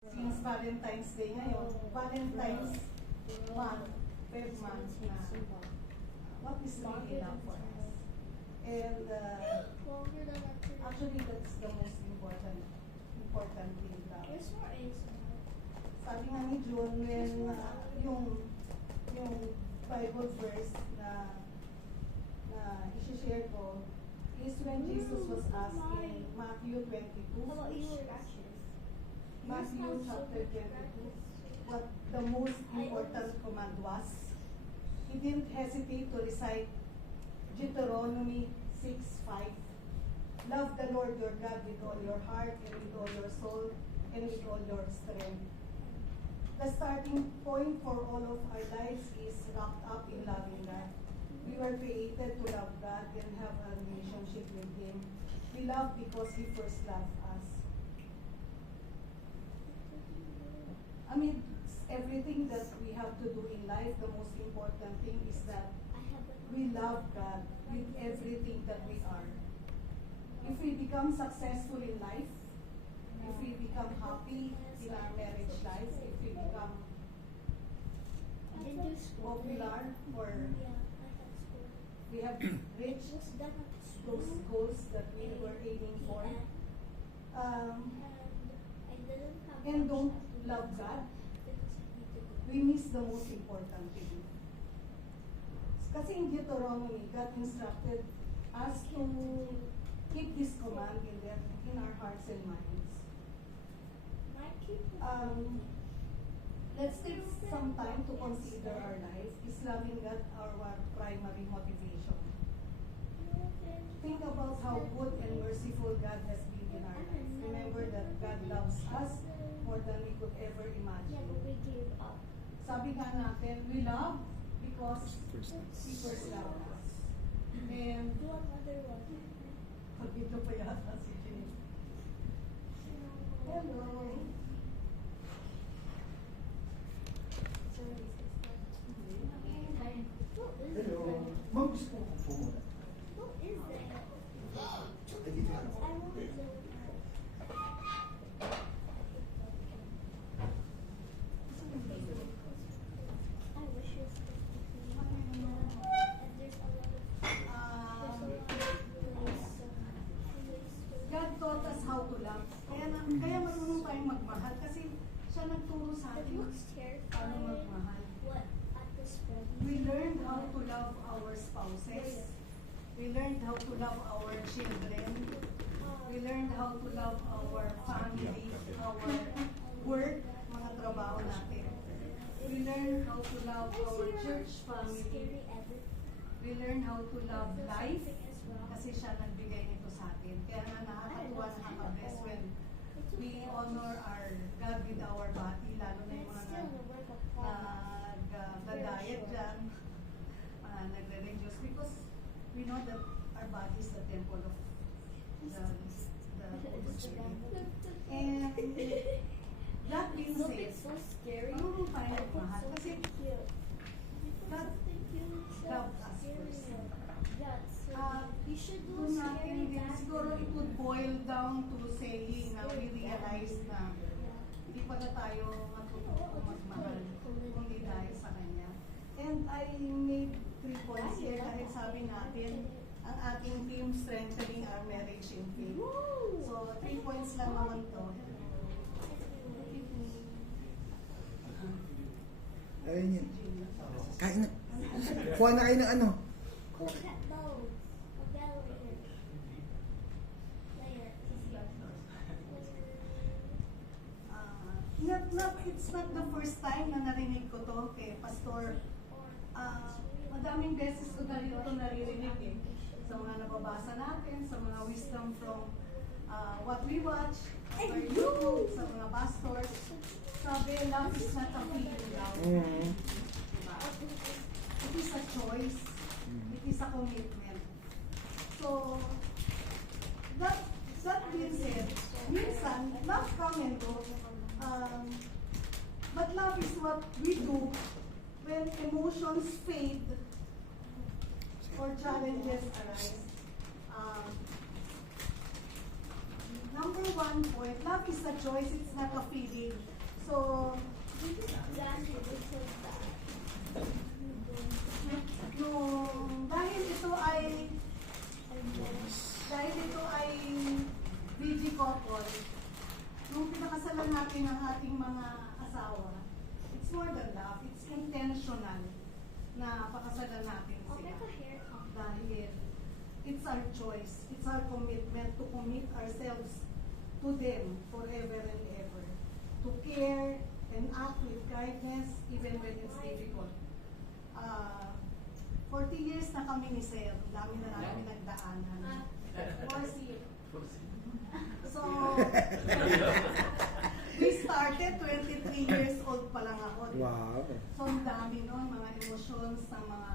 Since Valentine's Day ngayon, Valentine's month, Feb month na what is really love for us. And actually that's the most important thing daw. Sabi nga ni June, when yung Bible verse na i-share ko is when Jesus was asked in Matthew 22. Matthew chapter 22, what the most important command was. He didn't hesitate to recite Deuteronomy 6:5. Love the Lord your God with all your heart and with all your soul and with all your strength. The starting point for all of our lives is wrapped up in loving God. We were created to love God and have a relationship with Him. We love because He first loved us. Amid everything that we have to do in life, the most important thing is that we love God with everything that we are. If we become successful in life, if we become happy in our marriage life, if we become popular, or we have reached those goals that we were aiming for, and don't love God, we miss the most important thing. Kasi in Deuteronomy, God instructed us to keep this command in our hearts and minds. Let's take some time to consider our life. Is loving God our primary motivation? Think about how good and merciful God has been in our life. Remember that God loves us more than we could ever imagine. Yeah, but we gave up. Sabi nga natin, we love because He first loved us. And Do another one. dito pa yata si Jane. Hello. Sorry, sister. Hello. Ma'am, gusto ko po muna. Who is that? Ay, dito na. I want to. I wish you was and there's a lot of God taught us how to love. Kaya marunong tayong magmahal kasi siya nagturo sa It atin looks paano terrifying. magmahal. What at the spread? We learned how to love our spouses. We learned how to love our children. We learned how to love our family, our work, mga trabaho natin. We learned how to love our church family. Scary edit. We learn how to love There's life something as well. kasi siya nagbigay nito sa atin. Kaya nga nakakatuwa, nakaka-bless when It's we okay. honor our God with our body, lalo na yung It's mga still a work of art. nag-diet dyan, nagre-reduce, because we know that our body is the temple of the Holy Spirit. And that being Look, said, it's so scary. marunong tayo I put magmahal kasi something cute. God Something cute. So loved us scary. first. Yeah, so you should do a Doon natin scary din, dance. siguro it would boil down to saying na we realize na hindi pala tayo matututo magmahal kundi dahil sa Kanya. And I made 3 points here dahil sabi natin ang ating team strengthening our marriage in faith. So 3 points lang naman to. Ayun yun. Kain na. Kuha na kayo ng ano. Coconut bowl. Later. It's not the first time na narinig ko to kay Pastor. Madaming beses ko na ito naririnig eh. Sa mga nababasa natin, sa mga wisdom from what we watch, our YouTube, sa mga pastors. Sabi, love is not a feeling daw. Diba? It is a choice. It is a commitment. So, that being said, minsan, love come and go. But love is what we do when emotions fade or challenges arise. Number 1 point, love is a choice, it's not a feeling. natin ang ating mga asawa, it's more than love, it's intentional na pakasalan natin I'll make sila. a hair combo. Dahil it's our choice, it's our commitment to commit ourselves to them forever and ever. To care and act with kindness even when it's difficult. 40 years na kami ni Sir, dami na namin nagdaanan. 40. So, we started 23 years old pa lang ako. Diba? Wow. So, ang dami nun, mga emotions ng mga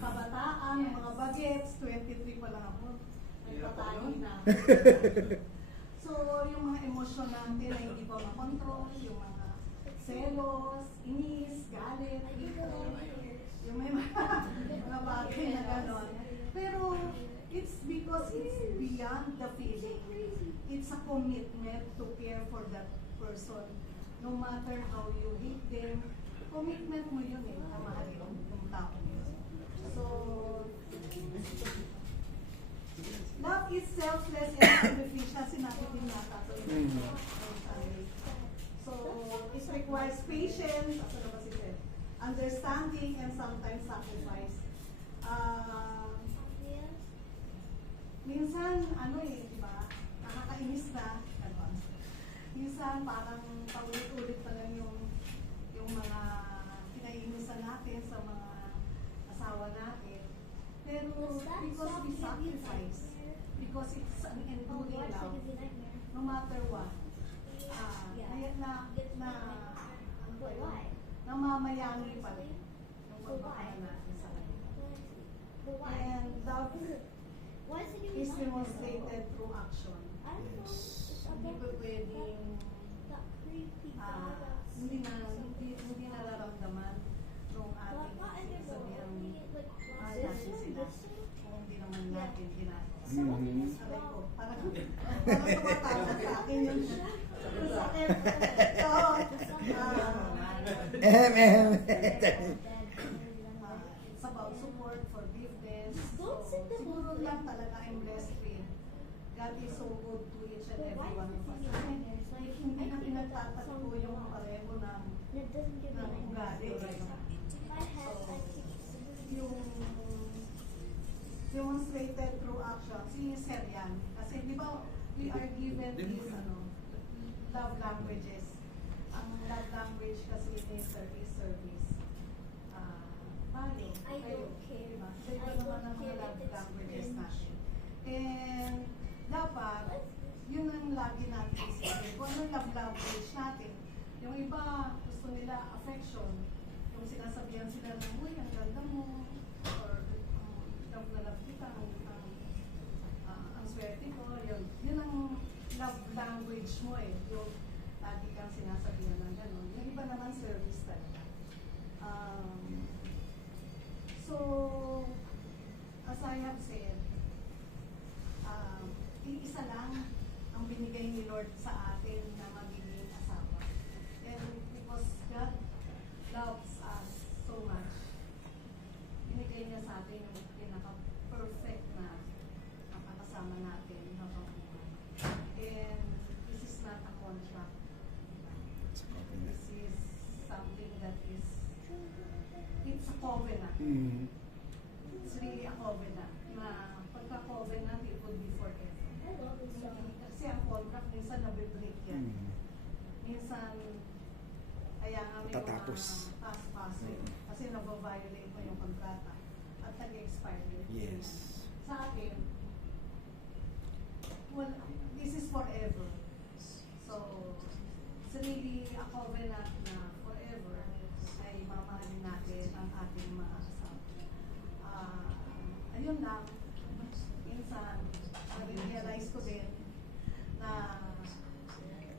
kabataan, mga bagets, 23 pa lang ako. Nagpatayo na. So, yung mga emosyon natin na hindi pa makontrol, yung mga selos, inis, galit, yung may mga bagay na gano'n. Pero, it's because it's beyond the feeling. It's a commitment to care for that person. No matter how you hate them, commitment mo yun eh, na mahalin yung tao yun. So, love is selfless and sacrificial. Sinabi din nata ito. So, it requires patience, understanding, and sometimes sacrifice. Minsan, ano eh, di ba? Nakakainis na. Minsan, parang paulit-ulit pa lang yung mga kinaiinisan natin sa mga asawa natin. Pero because we sacrifice, because it's an enduring love, no matter what, namamayani pa rin yung pagmamahal natin sa kanila. And love is demonstrated through action. Hindi pa pwedeng hindi nararamdaman nung ating sinasabihan mahal natin sila kung hindi naman natin ginagawa. Aray ko, parang tumatawag sa akin yung sakit. So, it's about support, forgiveness. So, siguro lang talaga I'm blessed with. God is so good to each and every one of us. Hindi na pinagtatatpo yung pareho ng ugali. Yung demonstrated through action, si Sir yan. Kasi di ba, we are given these love languages. Ang love language kasi ni Sir is service. Bali, kayo. Diba? So, iba naman ang mga love languages natin. And dapat, yun ang lagi natin isipin. Kung ano love language natin. Yung iba, gusto nila affection. Yung sinasabihan sila ng, uy, ang ganda mo. Or, love na love kita. Ang swerte ko. Yun ang love language mo eh. Yung lagi kang sinasabihan ng gano'n. Yung iba naman service talaga. So, as I have said, isa lang ang binigay ni Lord sa atin na magiging asawa. And because God loves us so much, binigay niya sa atin yung pinaka-perfect na makakasama natin habang buhay. And this is not a contract. This is something that is, it's a covenant. It's really a covenant na pagka-covenant, it would be forever. Kasi ang contract, minsan nabibreak yan. Minsan, kaya nga may Tatapos. mga pass-pass kasi nababiolate mo yung kontrata at nag-expire yun. Yes. Sa akin, well, this is forever. So, it's really a covenant na forever ay mamahalin natin ang ating mga asawa. Ayun lang, minsan, na-realize ko din na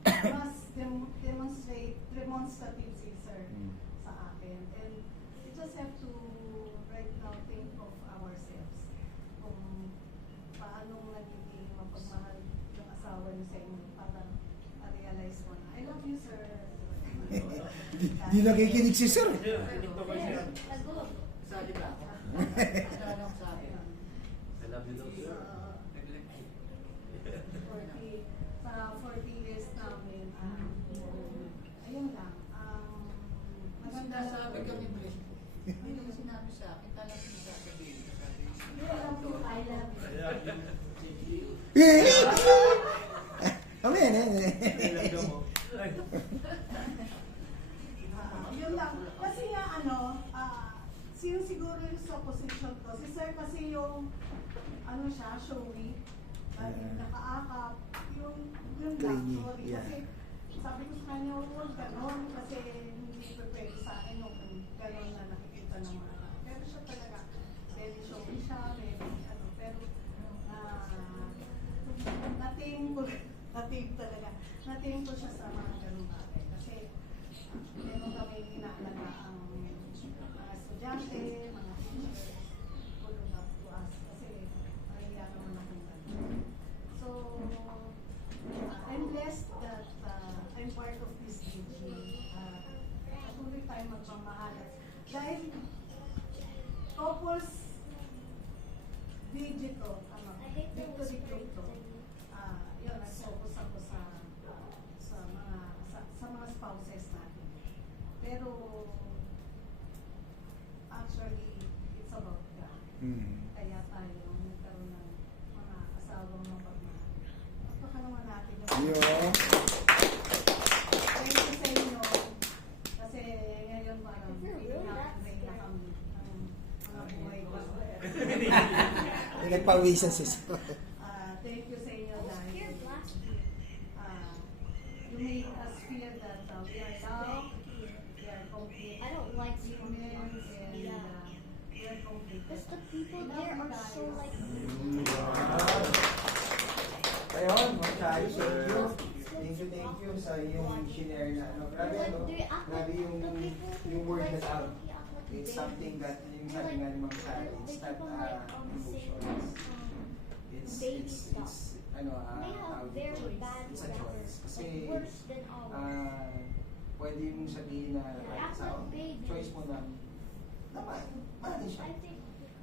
mas demonstrative si Sir sa akin. And we just have to right now think of ourselves kung paano nagiging mapagmahal ng asawa niyo sa inyo para ma-realize mo na. I love you, Sir. Di nakikinig si Sir. Sabi ba ako? I love you daw, sir. 40 years namin, Kami yan eh. Talaga mo. Yun lang. Kasi nga sino siguro yung sa position ko? Si Sir kasi yung, siya, showy. Nakaakap. Yun lang, Clingy, sorry. yeah. Kasi sabi ko sa kanya, huwag ganon. Kasi hindi pa pwede sa akin yung ganon na nakikita ng mga tao. Pero siya talaga, very showy siya, very pero nating ko siya sa mga ganong bagay. Kasi meron kami inaalaga ang mga estudyante, mga teachers, pulong up to us. Kasi mahiya naman akong ganun. So, I'm blessed that I'm part of this DG. Patuloy tayo magmamahalan. Dahil couples DG to, victory group to. Yun, nag-focus ako sa mga spouses natin. Pero, actually, it's about God. Kaya tayo nagkaroon ng mga asawang mapagmahal. Pagpaka naman natin yung thank you sa inyo. Kasi ngayon parang pinag-rate na kami ng mga buhay ko. Nagpawisan si Sir. Thank you sa inyo dahil you made us feel that we are loved, we are complete. I don't like Humans and we are complete. because the people there are so like. Ayun, mag-ayos thank you sa iyong shinare na ano. Grabe ano, grabe yung word na out. It's something that yung sabi nga ni Ma'am Shari, it's not emotions. It's it's a choice. Kasi pwede mong sabihin na choice mo na naman, mahalin siya.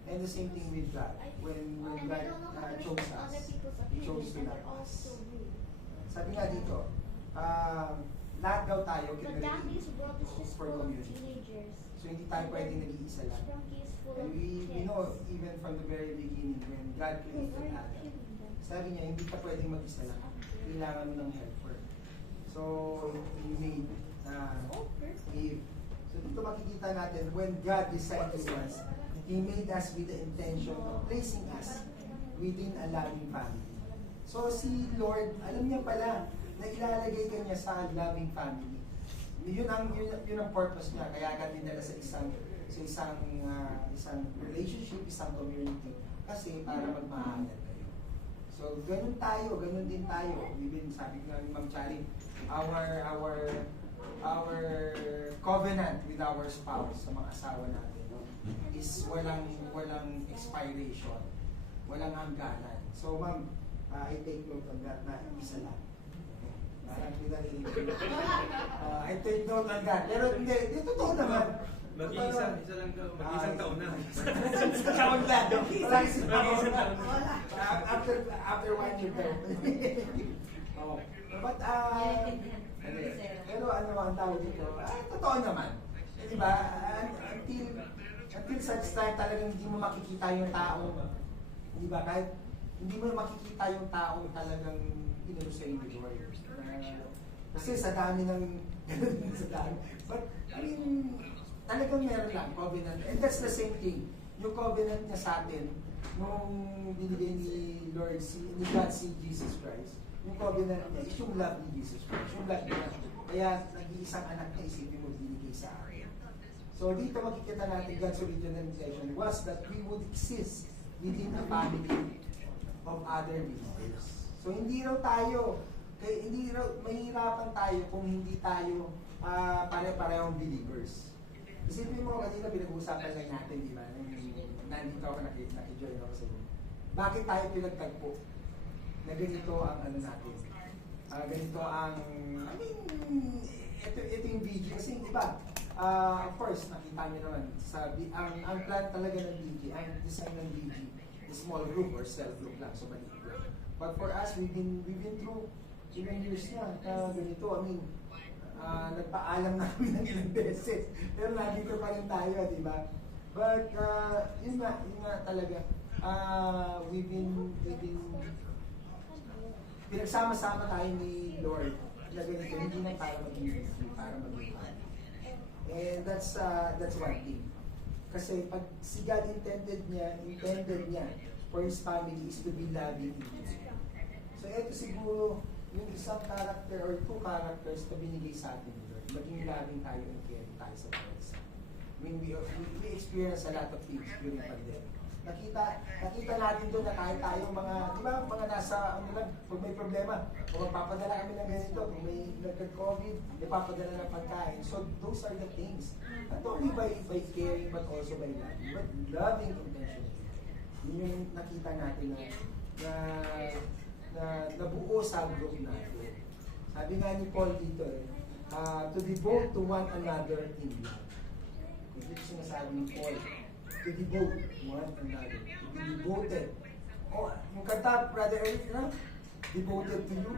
And the same thing with God. When God chose us, He chose to love us. Sabi nga dito, lahat daw tayo The kinalagay daddy's world is just for full of community. teenagers. So hindi tayo pwedeng nag-iisa lang. Sprunky is full And of we kids. know even from the very beginning when God created Adam, sabi niya hindi ka pwedeng mag-isa lang. Kailangan mo ng helper. So He made Eve. So dito makikita natin when God designed us, He made us with the intention of placing us within a loving family. So si Lord, alam niya pala na ilalagay ka niya sa loving family. Yun ang purpose niya. Kaya ka dinala sa isang relationship, isang community. Kasi para magmahalan kayo. So ganun din tayo. Even sabi ko ni Ma'am Chari, our covenant with our spouse, sa mga asawa natin, is walang expiration, walang hangganan. So ma'am, I take note on that na isa lang. I take note on that. Pero hindi, totoo naman. Mag-iisang taon na. Isang taon lang. Wala isang taon na. Wala. After 1 year term. Oh. But, pero ano ang tawag dito? Totoo naman. Diba? Until such time talagang hindi mo makikita yung tao. Diba? Kahit hindi mo makikita yung tao talagang inano sa inyo, Lord. Kasi sa dami ng sa dami. But, I mean, talagang meron lang, covenant. And that's the same thing. Yung covenant niya sa atin, nung binigay ni God si Jesus Christ, yung covenant niya is yung love ni Jesus Christ. Yung love niya. Kaya nag-iisang anak na isipin mo binigay sa akin. So dito makikita natin God's original intention was that we would exist within a family of other believers. So hindi raw mahirapan tayo kung hindi tayo pare-parehong believers. Isipin mo, kanina pinag-uusapan lang natin, di ba? Nandito ako, nakijoin ako sa inyo. Bakit tayo pinagtagpo? Na ganito ang ano natin. Ganito ang, ito yung video. Kasi di ba, of course, nakita nyo naman, ang plan talaga ng DG, ang design ng DG, small group or cell group lang, so maliit lang. But for us, we've been through ilang years na ganito. Nagpaalam na kami ng ilang beses. Pero nandito pa rin tayo, di ba? But, yun nga talaga. We've been pinagsama-sama tayo ni Lord na ganito, hindi na para maging victory, para maging family. And that's one thing. Kasi pag si God intended niya for His family is to be loving people. So ito siguro yung isang character or two characters na binigay sa atin ni Lord. Maging loving tayo and caring tayo sa bawat isa. I mean, we experience a lot of things during pandemic. Nakita natin doon na kahit tayong mga, di ba, mga nasa, ano lang, kung may problema, kung magpapadala kami ng ganito, kung may nagka-COVID, ipapadala ng pagkain. So, those are the things. Not only by caring, but also by loving. But loving intentionally. Yun yung nakita natin na nabuo sa group natin. Sabi nga ni Paul dito, to devote to one another in love. Ito yung sinasabi ni Paul. To devote one another. To be devoted. Oh, yung kanta, Brother Eric, na? Devoted to you?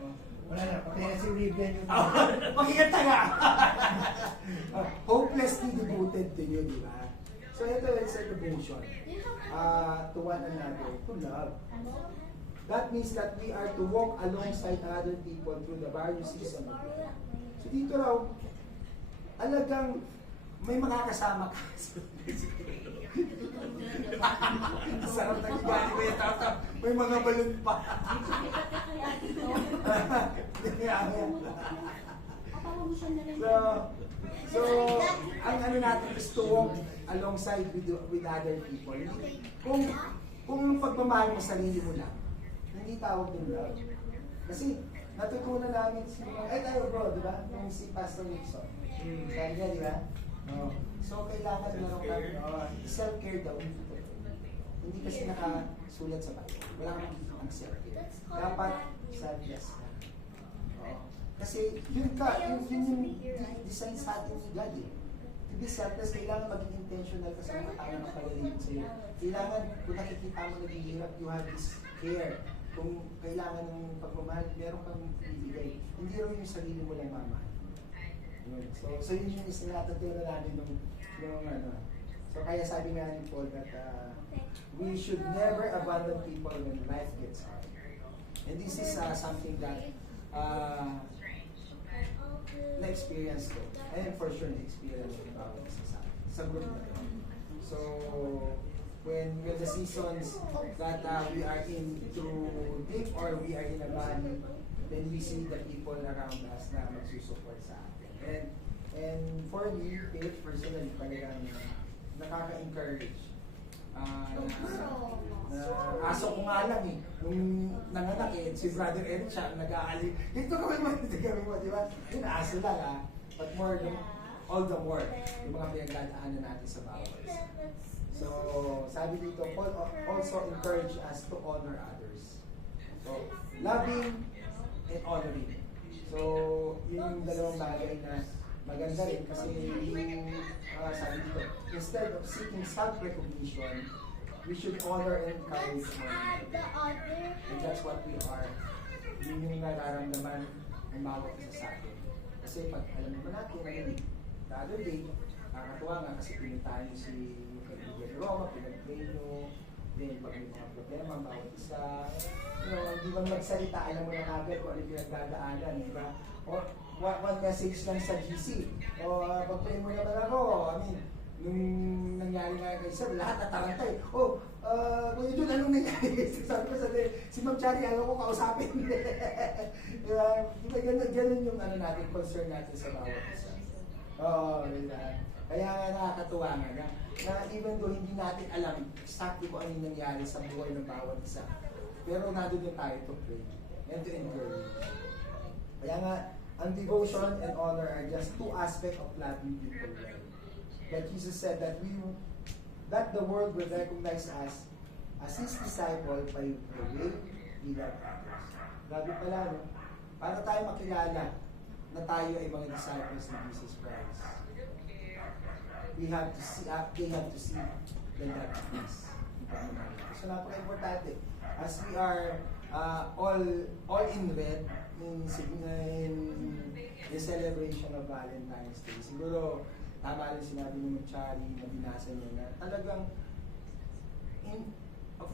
Oh, Wala na, kaya si Rivian yung... Pakikanta nga! Hopelessly devoted to you, di ba? So ito is a devotion to one another, to love. That means that we are to walk alongside other people through the various seasons of life. So dito raw, alagang may makakasama ka. Sarap na gigali ko yung tap-tap. May mga balon pa. So, ang ano natin is to walk alongside with other people. Kung pagmamahal mo sarili mo lang, hindi tawag ng love. Kasi natutunan namin tayo bro, di ba? Yung si Pastor Nixon. Sabi niya, di ba? So, kailangan meron ka self-care daw. Hindi kasi nakasulat sa Bible. Wala kang makikita self-care. Dapat selfless ka. Kasi yun yung design sa atin ni God eh. To be selfless, kailangan maging intentional ka sa mga tao na palilingin sa'yo. Kailangan, kung nakikita mo naghihirap, you have this care. Kung kailangan ng pagmamahal, meron kang ibigay. Hindi rin yung sarili mo lang mamahal. So yun yung isinatuturo namin nung ano. So kaya sabi nga ni Paul that we should never abandon people when life gets hard. And this is something that na-experience ko. And for sure na-experience ko bawat isa sa group na ito. So when the seasons that we are in through deep or we are in a valley, then we see the people around us na magsusupport sa atin. And for me, personally, talagang nakaka-encourage. Aso ko nga lang eh, nung nanganak si Brother Eric siya nag-aali. Dito kami mo, di ba? Yun, aso lang but more, all the more, yung mga pinagdadaanan natin sa bawat isa. So, sabi dito, Paul also encourage us to honor others. So, loving and honoring. So, yun yung dalawang bagay na maganda rin kasi yung sabi dito, instead of seeking self-recognition, we should honor and encourage one another. And that's what we are. Yun yung nararamdaman ng bawat isa sa atin. Kasi pag alam naman natin, the other day, nakakatuwa nga kasi pinuntahan niyo si kaibigan ni Roma, pinag-pray nyo, then pag may mga problema, bawat isa, hindi ba magsalita, alam mo na agad kung ano yung pinagdadaanan, di ba? O, one message lang sa GC, o pag-pray mo naman ako, I mean, nung nangyari nga kay Sir, lahat natarantay. Kuya Jun, anong nangyari? Sabi ko si Ma'am Chari, ayaw ko kausapin. Diba ganun yung ano natin, concern natin sa bawat isa. Kaya nga nakakatuwa nga na even though hindi natin alam exactly kung ano yung nangyari sa buhay ng bawat isa, pero nandun din tayo to pray and to encourage. Kaya nga, ang devotion and honor are just two aspects of loving people well. That Jesus said that the world will recognize us as His disciple by the way we love others. Grabe pala, no? Para tayo makilala na tayo ay mga disciples ni Jesus Christ, they have to see the love of Christ. So napaka-importante. As we are all in red in the celebration of Valentine's Day, siguro tama rin sinabi ni Chari na binasa niya na talagang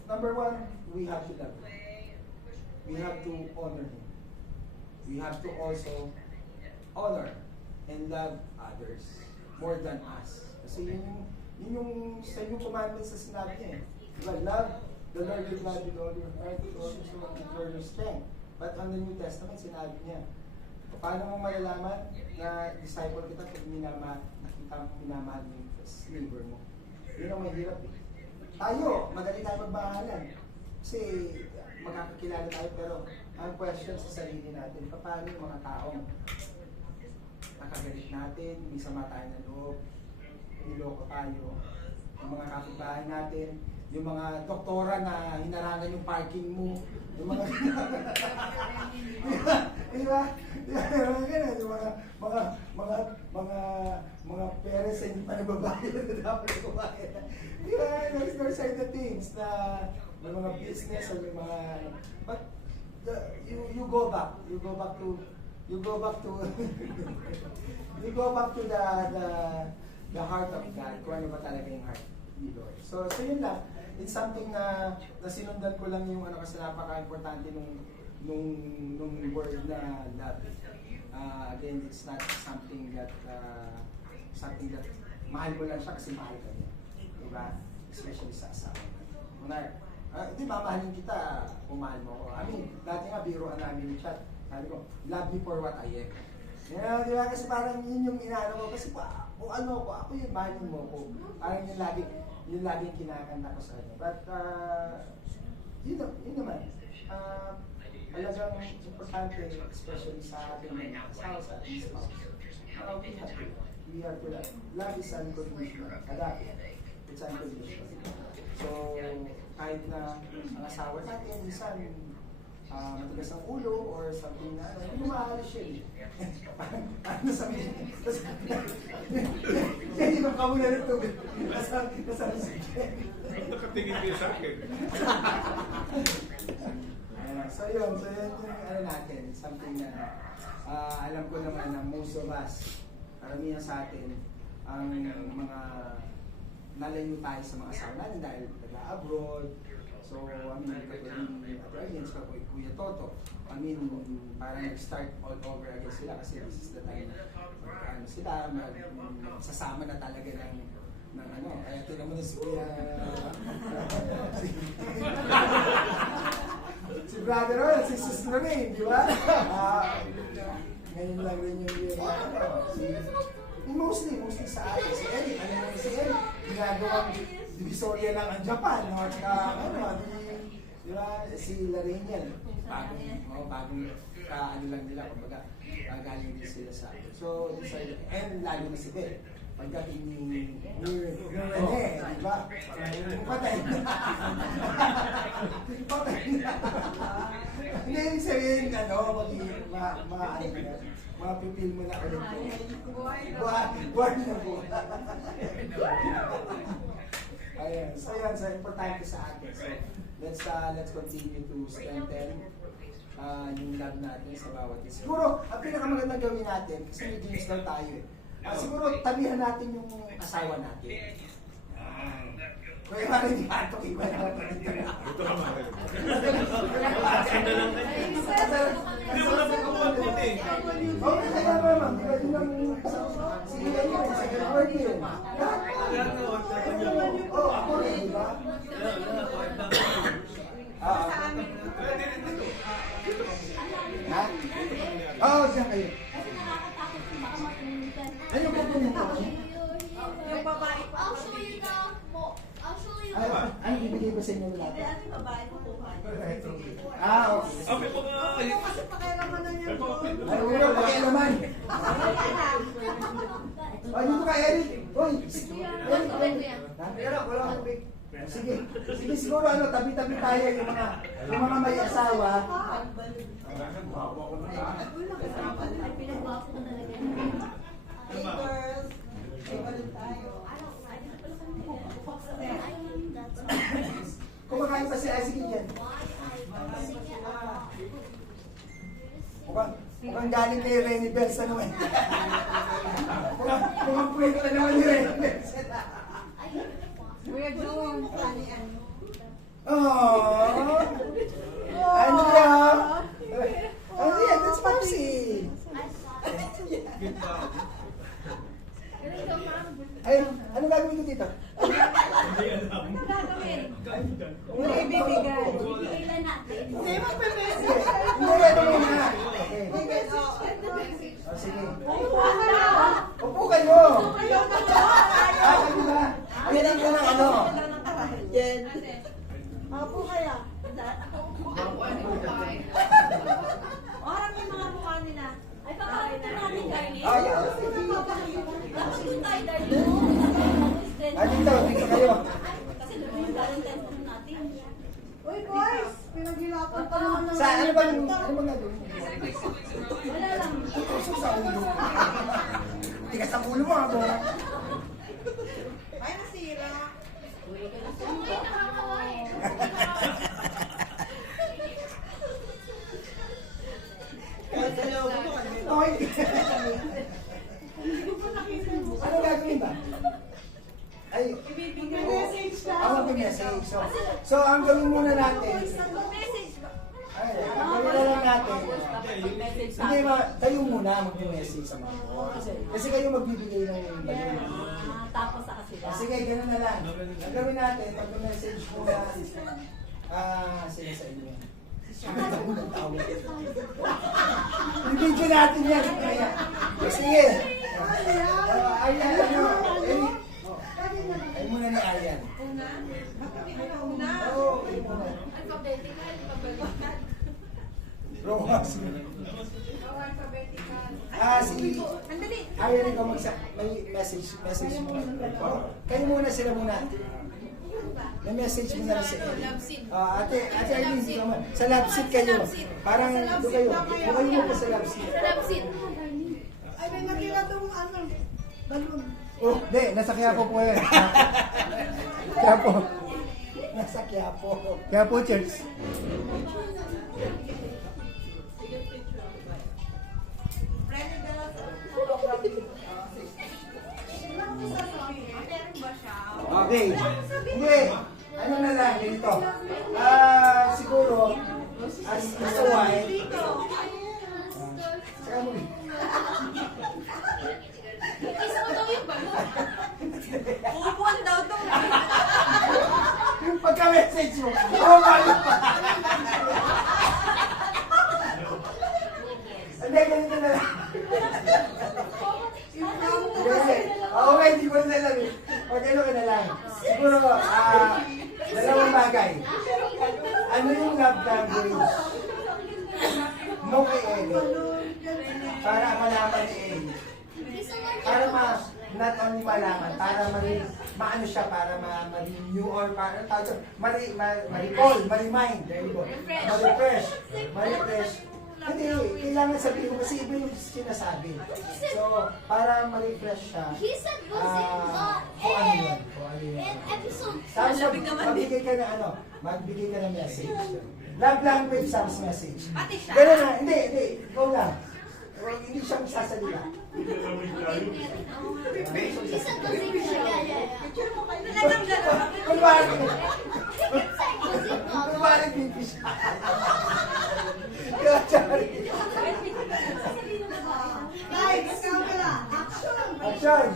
number one, we have to love. we have to honor him. We have to also honor and love others more than us. Kasi yun yung sa inyong commandments sa sinabi niya eh. Diba? Love the Lord your God with all your heart, with all your soul, with all your strength. But on the New Testament, sinabi niya, paano mo malalaman na disciple kita pag nakita mo minamahal mo yung neighbor mo? Yun ang mahirap eh. Tayo, madali tayo magmahalan. Kasi magkakakilala tayo, pero ang question sa sarili natin, paano yung mga taong nakagalit natin, may sama tayo na loob, niloko tayo, yung mga kapitbahay natin, yung mga doktora na hinarangan yung parking mo, yung mga di ba? Mga parents na hindi pa nababayad na dapat kumain. Di ba? Those are the things na may mga business or may mga but you go back to the heart of God, kung ano ba talaga yung heart ni Lord. So yun lang. It's something na sinundan ko lang yung kasi napaka-importante nung word na love. Again, it's not something that mahal mo lang siya kasi mahal ka niya. Diba? Especially sa asawa. Hindi mamahalin kita kung mahal mo ko. I mean, dati nga biroan namin ni Chat. Sabi ko, love me for what I am. Yeah, di ba? Kasi parang yun yung inaano ko. Kasi kung ano ko, ako yun, mahalin mo ko. Parang yung laging kinakanta ko sa kanya. But, yun naman. Talagang importante, especially sa ating mga asawa, sa ating spouse. We have to love. Love is unconditional. Agape. It's unconditional. So, kahit na ang asawa natin, minsan, matigas ang ulo or something na, hindi maalis yun. Ano sabihin? Hindi ba ka muna nito? Nasabi si Jen. Nakatingin kayo sa akin. So yun yung ano natin, something na alam ko naman na most of us, karamihan sa atin, ang mga nalayo tayo sa mga asawa natin dahil nag-abroad. So, I mean, audience ka po, Kuya Toto. I mean, parang nag-start all over again sila kasi this is the time na sila, sasama na talaga ng ano. Kaya tingnan mo na si Kuya, si Brother Earl, si Sister Lorraine, di ba? Ngayon lang rin yung mostly sa atin. Si Eric, ano mo si Eric? Ginagawang divisoria lang ang Japan, no? At di ba? Si Lorraine yan. Bagong ano lang nila, kumbaga, galing din sila sa atin. So, and lalo na si Beth. Pagdating ni Rene, di ba? Patay na. Patay na. Hindi yung sabihin, mapipil mo na ulit ko. Buwan na po. Ayan. So yan, so importante sa atin. So, let's continue to strengthen yung love natin sa bawat isa. Siguro, ang pinakamagandang gawin natin, kasi may games daw tayo eh. Siguro, tabihan natin yung asawa natin. Kaya parang hindi ka ito iba na Ito ka mahal. Sanda lang kayo. Hindi mo na pagkakuha din eh. Okay, kaya naman. Di ba yun ang sige yan, second word yun. Oo, ako rin, di ba? Ha? Oo, siya kayo. Ano po po yung po? Yung babae pa. I'll show you the I'll show you Ano ibigay ba sa inyo lahat? Hindi, ano yung babae ko po? Okay. Okay po nga. Ano kasi pakialaman na niya po? Ay, wala pakialaman. Ay, dito ka, Eric. Uy, Eric. Wala akong big. Sige, siguro tabi-tabi tayo yung mga may asawa. Ay, pinagwapo ko talaga. Hey girls, may balik tayo. Kumakain pa si Isaac dyan. Mukhang galing kay Renny Bells na naman. Mukhang pwede na naman ni Renny Bells. Kuya June, ani ano? Aww! Andrea! Andrea, that's Popsi! Good job. Ay, ano gagawin ko dito? Hindi alam. May ibibigay. Kailan natin? Hindi, magpe-message Sige, kayo. hindi, ano muna. Okay. Mag-message ka na. O, sige. Upo ka na. Upo kayo! Ayaw na to. Sabi ba? Pwede ko ng ano? Yan. Upo kaya. Orang yung mga mukha nila. Ay, papakita namin kainin. Ayaw. Dapat doon tayo dahil Ah, dito, dito kayo. kasi doon yung Valentine's Day natin. Uy, boys! Pinaghirapan pa naman ng... Sa ano bang gagawin? Wala lang. Tusok sa ulo. Tigas ang ulo mo, ako. Ay, nasira. Okay. Ano gagawin ba? Ay, Mag-message ka. ako mag-message. So, ang gawin muna natin, Message ba? ay, ang gawin na lang natin, hindi ba, kayo muna mag-message sa mga kasi kayo magbibigay ng balon. Tapos sa sila. Sige, gano'n na lang. Ang gawin natin, pag-message muna, sila sa inyo. Ibigyan natin yan. Sige. Ayan, ano, ay muna ni Ayan. Oo, ay muna. Alphabetical, pabalikan. Rojas. Si Ayan, ikaw may message mo. Kayo muna, sila muna. May message mo na rin sa inyo. Ate Aileen, ikaw man. Sa love seat kayo. Parang doon kayo. Doon kayo pa sa love seat. Sa love seat. Ay, may nakita tong ano, balon. Oh, hindi. Nasa Quiapo po yan. Quiapo. Nasa Quiapo. Quiapo Church. Okay. Hindi. Ano na lang, ganito. Siguro, as a wife, saka mo. Isa mo daw yung balon. Upuan daw to. Yung pagka-message mo, paano pa? Hindi, ganito na lang. Okay, hindi ko na lang eh. Pag ano ka na lang. Siguro, dalawang bagay. Ano yung love language mo kay Ellie? Para malaman ni Ellie. Para not only malaman, para maano siya, para ma-renew or para ma-recall, ma-remind. There you go. Ma-refresh. Hindi, kailangan sabihin ko kasi iba yung sinasabi. So, para ma-refresh siya, He said was kung ano yun. in episode. Tapos magbigay ka na magbigay ka ng message. Love language sounds message. Pati siya? Gano'n na, hindi, ikaw lang. Hindi siya sasalita. He said was in Kunwari pipi siya. Guys, camera. Action. Action!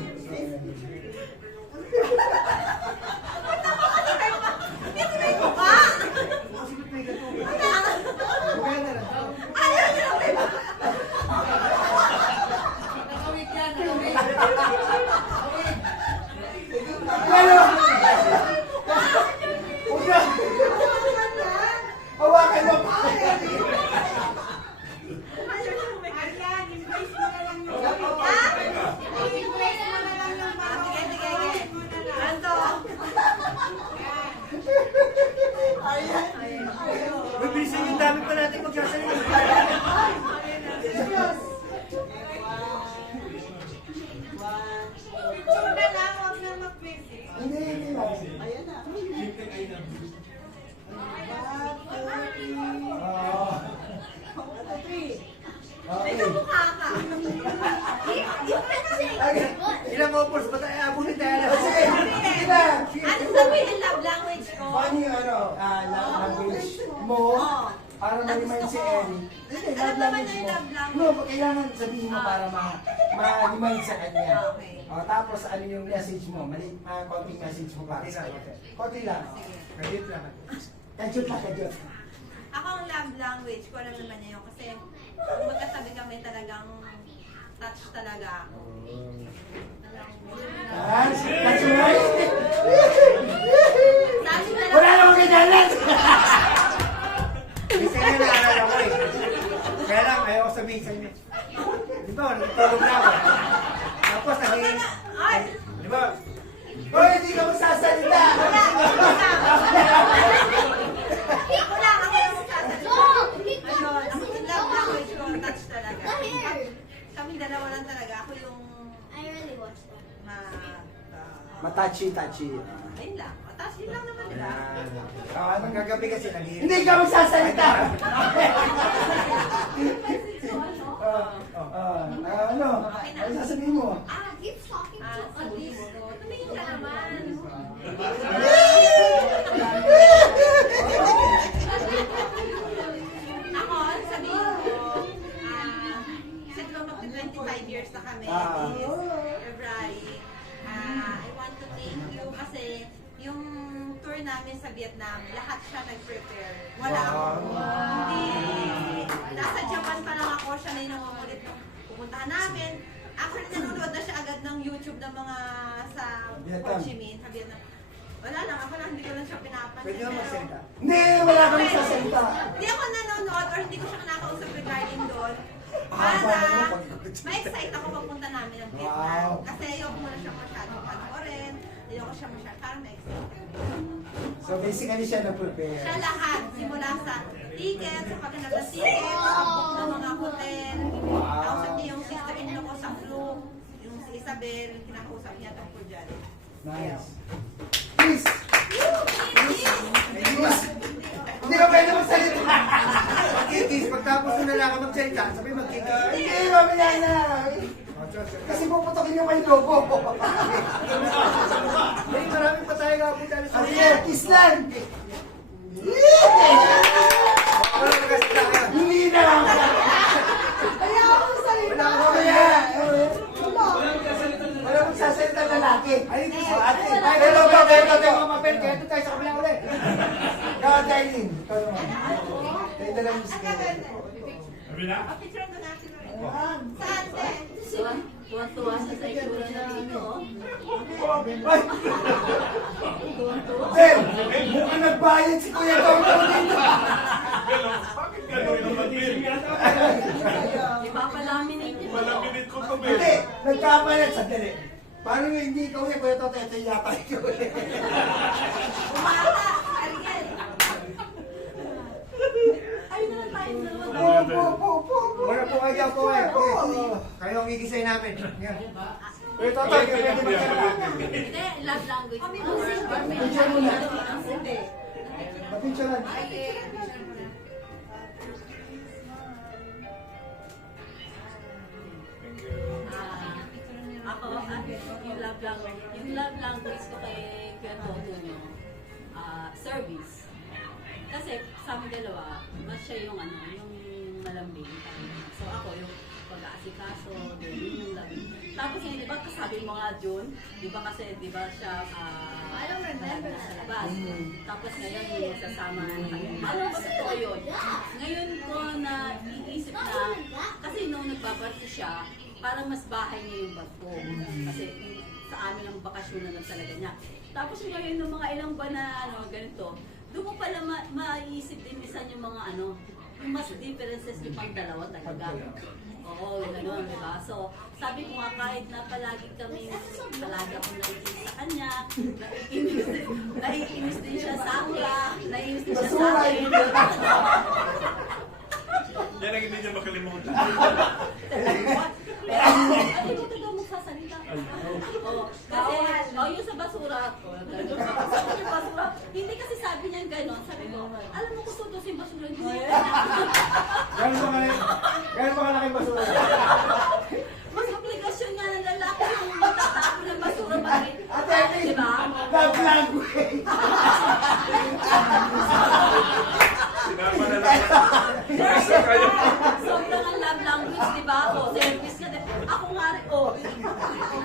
Ano? Una! Hawakan mo pa! Mabilisan yung dami pa natin magsasalita. Hindi lang. Ayan na. Okay. Ilang offers ba tayo? Abunin tayo. Sige, sige na. Ano sabihin love language ko? Paano yung love language mo? para ma-remind si Eric. Hindi, love language mo. No, kailangan sabihin mo para ma-remind sa kanya. Okay. O, tapos ano yung message mo? Konting message mo para sa kanya. Konti lang. Kajit lang. Kajut lang, kajut. Ako ang love language ko, alam naman niya yun. Kasi magkatabi kami talagang touch talaga. That's right. Sabi na Wala namang ganyan. Kasi nga naalala ko eh. Kaya lang, ayaw ko sabihin sa inyo. Di ba, natulog na ako. Tapos naging... Ay! Di ba? Hoy, hindi ka magsasalita. Ako lang magsasalita. Ayun, ako yung love language ko, touch talaga. Kaming dalawa lang talaga. Ako yung I really watched that. Matachi-tachi. ayun lang. Touch, yun lang naman, di ba? Magkagabi kasi naging... Hindi ka magsasalita. Ano? Ano sasabihin mo? Keep talking to Sabihin ko, tumingin ka naman. Ako, sabihin ko, kasi diba mag-25 years na kami this February. I want to thank you kasi yung tour namin sa Vietnam, lahat siya nag-prepare. Wala hindi, nasa Japan pa lang ako, siya na yung nangungulit nung pupuntahan namin. Actually, nanonood na siya agad ng YouTube ng mga sa Ho Chi Minh, sa Vietnam. Wala lang, ako lang, hindi ko lang siya pinapansin. Pwede mo pero- magsalita. Hindi, wala ka magsasalita. Hindi ako nanonood or hindi ko siya kinakausap regarding doon. Ah, Para paano? ma-excite ako pagpunta namin ng Vietnam. Wow. Kasi ayoko muna siya masyadong panoorin. Ayoko siya masyadong, para ma-excite. So basically siya nag-prepare. Siya lahat, simula sa ticket, sa paghanap ng ticket, sa book ng mga hotel. Kausap niya yung sister-in-law ko sa Fluke, yung si Isabel, kinakausap niya tungkol dyan. Nice. Please! Please! Hindi ka pwede magsalita. Magkikis, pagtapos mo na lang ako magsalita, sabi magkikis. Hindi, mamaya na. Kasi puputokin yung kay Lobo. May marami pa tayo kapunta sa Sige, kiss lang. Wala magkasalita ngayon. Hindi na lang. Kaya ako salita. Kaya, wala magsasalita ng lalaki. Ay, ate. Pero mapel, kaya ito tayo sa kabilang ulit. Ikaw, Jailin. Ikaw naman. Tayo na lang yung skill. Picture ko natin ulit. Ayan. Saan, Sen? Tuwa-tuwa siya sa itsura na dito. Ay! Sir, mukhang nagbayad si Kuya Tonto dito. Bakit gano'n yung mag-bill? Ipapalaminate niya. Malaminate ko to, Hindi, Bill. nagkamalat. Sandali. Paano nga hindi ikaw niya, Kuya Tonto? Ito yata ikaw. Bumata! Ariel! Ayun na lang tayo dalawa. Wala po kayo dyan po kayo. Kayo ang gigisay namin. Yan. Pero totoo, kayo pwede magsalita. Hindi, love language. Picture mo na. Hindi. Picture lang. Thank you. Ako, yung love language ko kay Kuya Toto nyo, service. Kasi sa amin dalawa, mas siya yung yung malambing. So ako yung pag-aasikaso, yun yung love. Tapos yun, di ba kasabi mo nga June, di ba kasi di ba siya I don't remember sa that. labas. Tapos ngayon yung sasama na kami. Ano ba totoo yun? Ngayon ko na iisip na, kasi nung nagbabarko siya, parang mas bahay niya yung barko. Kasi sa amin ang bakasyon na lang talaga niya. Tapos ngayon nung mga ilang buwan na ganito, doon mo pala maiisip din minsan yung mga yung mas differences yung pang dalawa talaga. Oo, gano'n, di ba? So, sabi ko nga kahit na palagi ako naiinis sa kanya, naiinis din siya sa akin, naiinis din siya sa akin. Yan ang hindi niya makalimutan. Pero, ano ko talaga magsasalita? Kasi, yung sa basura ko, yung basura, hindi kasi sabi niya gano'n, sabi ko, alam mo kung tutusin basura, hindi niya Gano'n ba kalaki basura? mas obligasyon nga ng lalaki yung magtatapon ng basura pa rin. Ate, Di ba? love language. Sinama na lang. Oo.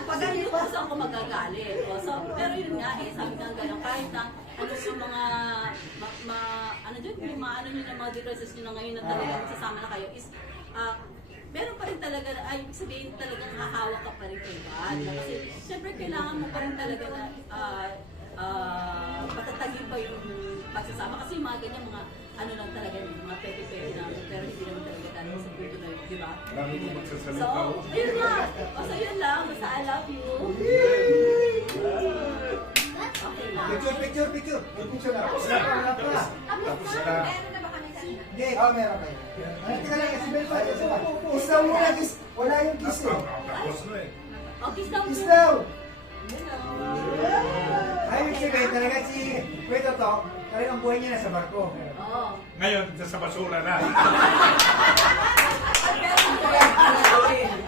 Pag inuusan ko magagalit. O, so, pero yun nga eh, sabi nga gano'n, kahit na ano yung mga, ano dyan, yung mga ano nyo ng mga differences nyo na ngayon na talagang sasama na kayo is, meron pa rin talaga, ay sabihin talagang hahawak ka pa rin kay God. Kasi syempre kailangan mo pa rin talaga na patatagin pa yung pagsasama. Kasi yung mga ganyan, mga ano lang talaga, mga peke-peke namin, pero hindi naman talaga tayo sa punto na yun, di ba? Marami ko So, magsasalita. ayun lang. O, so yun lang. Basta I love you. Okay lang. Picture. May picture na. Wala pa. Tapos na. Meron na ba kami kanina? Hindi, meron kayo. Tika lang, si Bel pa. Kiss daw muna, kiss. Wala yung kiss eh. Tapos na eh. Okay, so. Kiss daw. Hello. Ay, ibig sabihin talaga si Kwento to, talagang buhay niya nasa barko. Oo. Ngayon, sa basura na.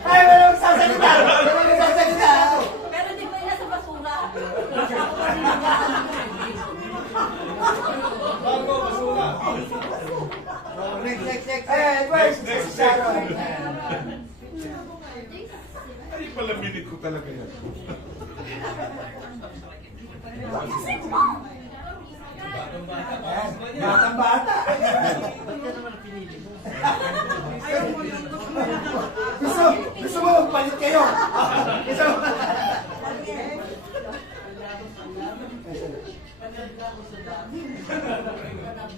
Ay, wala magsasalita! Wala magsasalita! Pero di ba nasa basura? Bago, basura. Next. Ay, where's si Sharon? Ay, pala minute ko talaga yan. Batang bata. Gusto mo magpalit kayo? Gusto mo?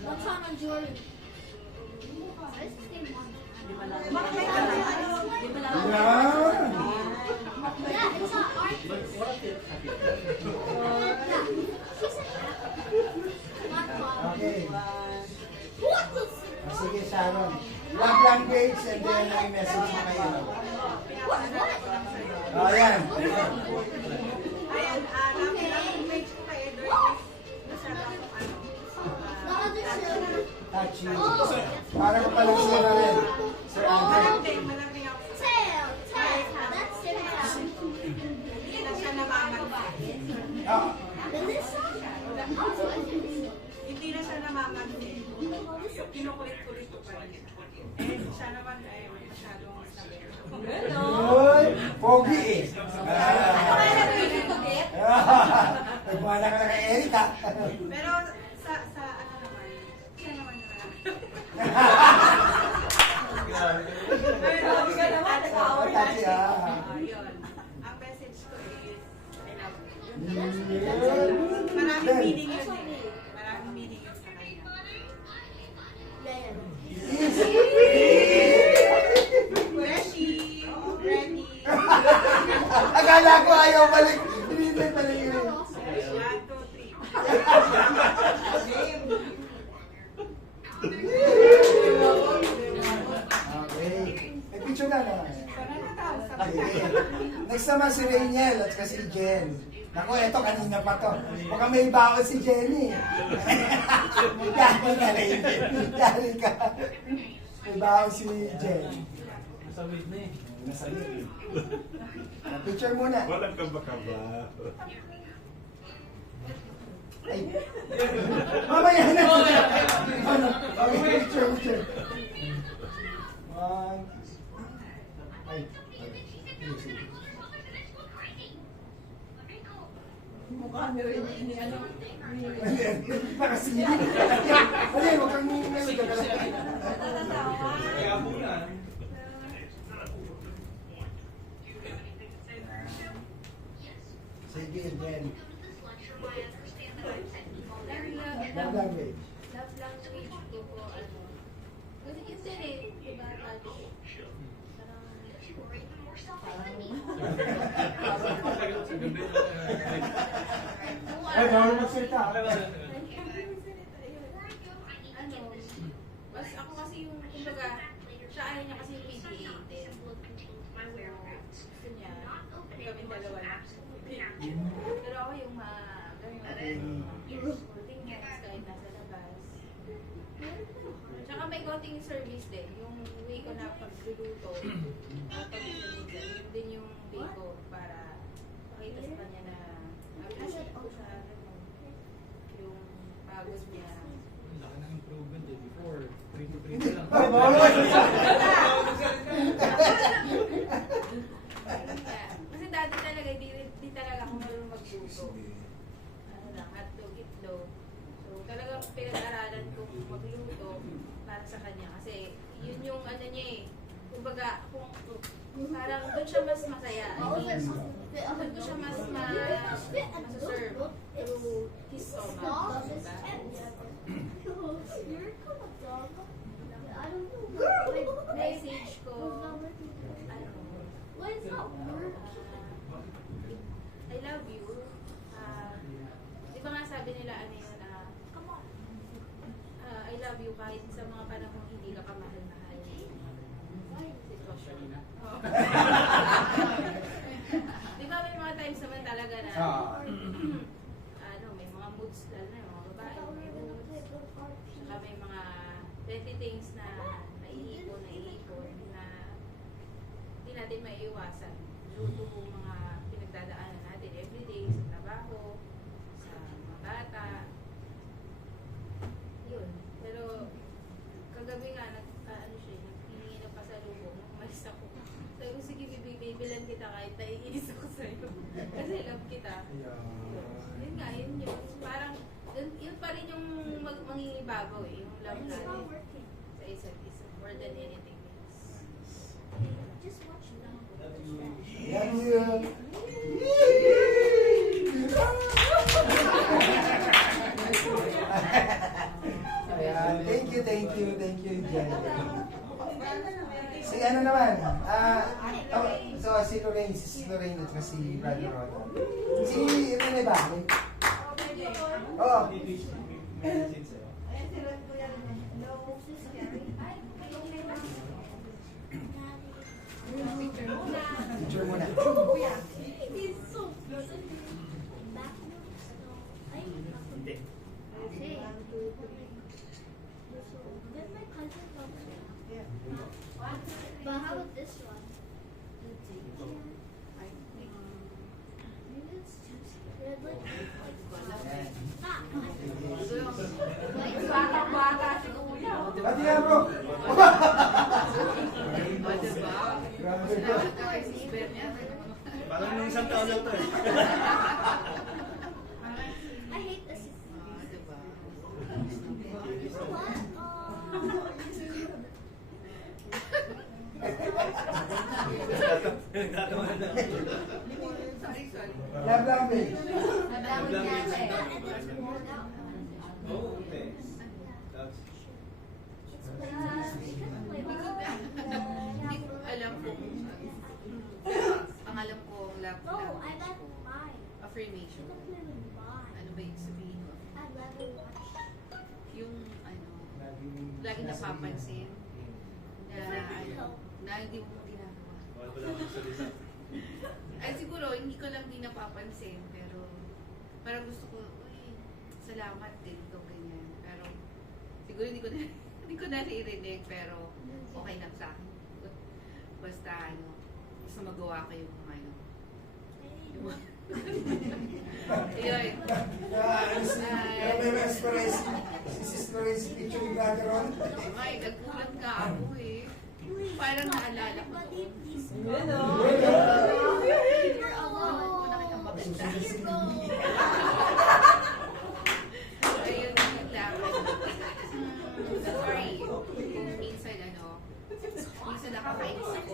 What's on Jordan? Let's stay one. Di ba lang? Di ba lang? Yeah, it's an artist. Yeah. She said that. Okay. What the? Sige, Sharon. Love language and then may message na kayo. What? Oh, yan. Ayan, love page ko kay Edward. Masyado akong ano. The other shoe. Touchy. Oh. Parang palang siya na rin. Sir Andrew. Malambing ako. Tail. That's Sarah. Hindi na siya namamansin. Ah, Melissa? Hindi na siya namamansin. Kinukulit-kulit ko pa rin. Eh, siya naman ay masyadong sabi. Uy, pogi eh. Nagmana ka na kay Erika. Pero sa ano naman, siya naman na. Grabe ka naman, nag-away na siya. Yun. Ang message ko is, I love you. Yun. Maraming meaning yun eh. Maraming meaning yun sa kanya. Freshy, ready. Akala ko ayaw balik. Hindi pala yun. 1, 2, 3. Okay. May picture na naman. Okay. Next naman si Rainiel at si Jen. Naku, eto kanina pa to. Baka may baon si Jenny. Yari ka, Rainiel. Yari ka. May baon si Jen. Nasabit na eh. Nasabit. Picture muna. Walang kaba-kaba. Ay. Mamaya na. Ano? Okay, picture. One. Ay. Mukha ni rin ni ano. Nakasilip. Ay, wag kang ngayon ka lang. Kaya po na. Sige, Jen. Love Love language. language ko po, ano. Kasi kasi eh, diba, Ay, bawal magsalita. ano, mas ako kasi yung, kumbaga, siya ayaw niya kasi yung mediated. Gusto niya, kami dalawa lang. Pero ako yung holding hands kahit nasa labas. Tsaka may konting service din, yung way ko na pagluluto, pag-minsan, yun din yung way ko para pakita sa kanya na appreciate ko siya, yung pagod niya. Ang laki ng improvement eh. Before, 3 to 3 lang. Ay, bawal magsalita. Kasi dati talaga, di talaga ako marunong magluto. Ano lang, hotdog, itlog. So, talagang pinag-aralan kong magluto para sa kanya. Kasi, yun yung ano niya eh. Kumbaga, parang doon siya mas masaya. Doon ko siya mas ma-serve through his stomach. Diba? Message ko, I love you. Di ba nga sabi nila ano yun, I love you kahit sa mga panahon hindi ka kamahal-mahal. Sitwasyon. Di ba may mga times naman talaga na may mga moods lalo na yung mga babae, may moods. Saka may mga petty things na naiipon na hindi natin maiiwasan due to mga pinagdadaanan natin everyday sa trabaho, sa mga bata. Yun. Pero kagabi nga, naghihingi ng pasalubong, umalis ako. Sabi ko, sige, bibilan kita kahit naiinis ako sa'yo. Kasi love kita. Yun nga, yun yun. Parang, yun pa rin yung mangingibabaw eh, yung love natin sa isa't isa, more than anything else. Love you. Ayan. Thank you, Jen. Si ano naman, si Lorraine, si Lorraine at saka si Brother Roda. Si Rene ba? Oo. Picture muna. Hindi. But how about this one? Bata-bata si Kuya. Pati yan bro. Grabe bro. Parang nung isang taon lang to eh. I hate this. Nagtatawa na. Sorry. Love language. Nadamot niya siya eh. Oh, thanks. That's... Hindi ko alam kung ang alam ko love No, I like mine. affirmation. I don't even mine. Ano ba yung sabihin ko? I love you much. Yung lagi napapansin na hindi mo ginagawa. Wala akong salita. Ay siguro hindi ko lang din napapansin pero parang gusto ko, uy, salamat ganito, ganyan. Pero siguro hindi ko naririnig pero okay lang sa akin. Basta gusto magawa ko yung ayun. May mesmerize si Sister Ray's picture ni Brother Ron. Ay, nagkulat ka ako eh. Parang naalala ko. You're alone. Ayun, yun lang. Sorry. Kung minsan nakakainis ako.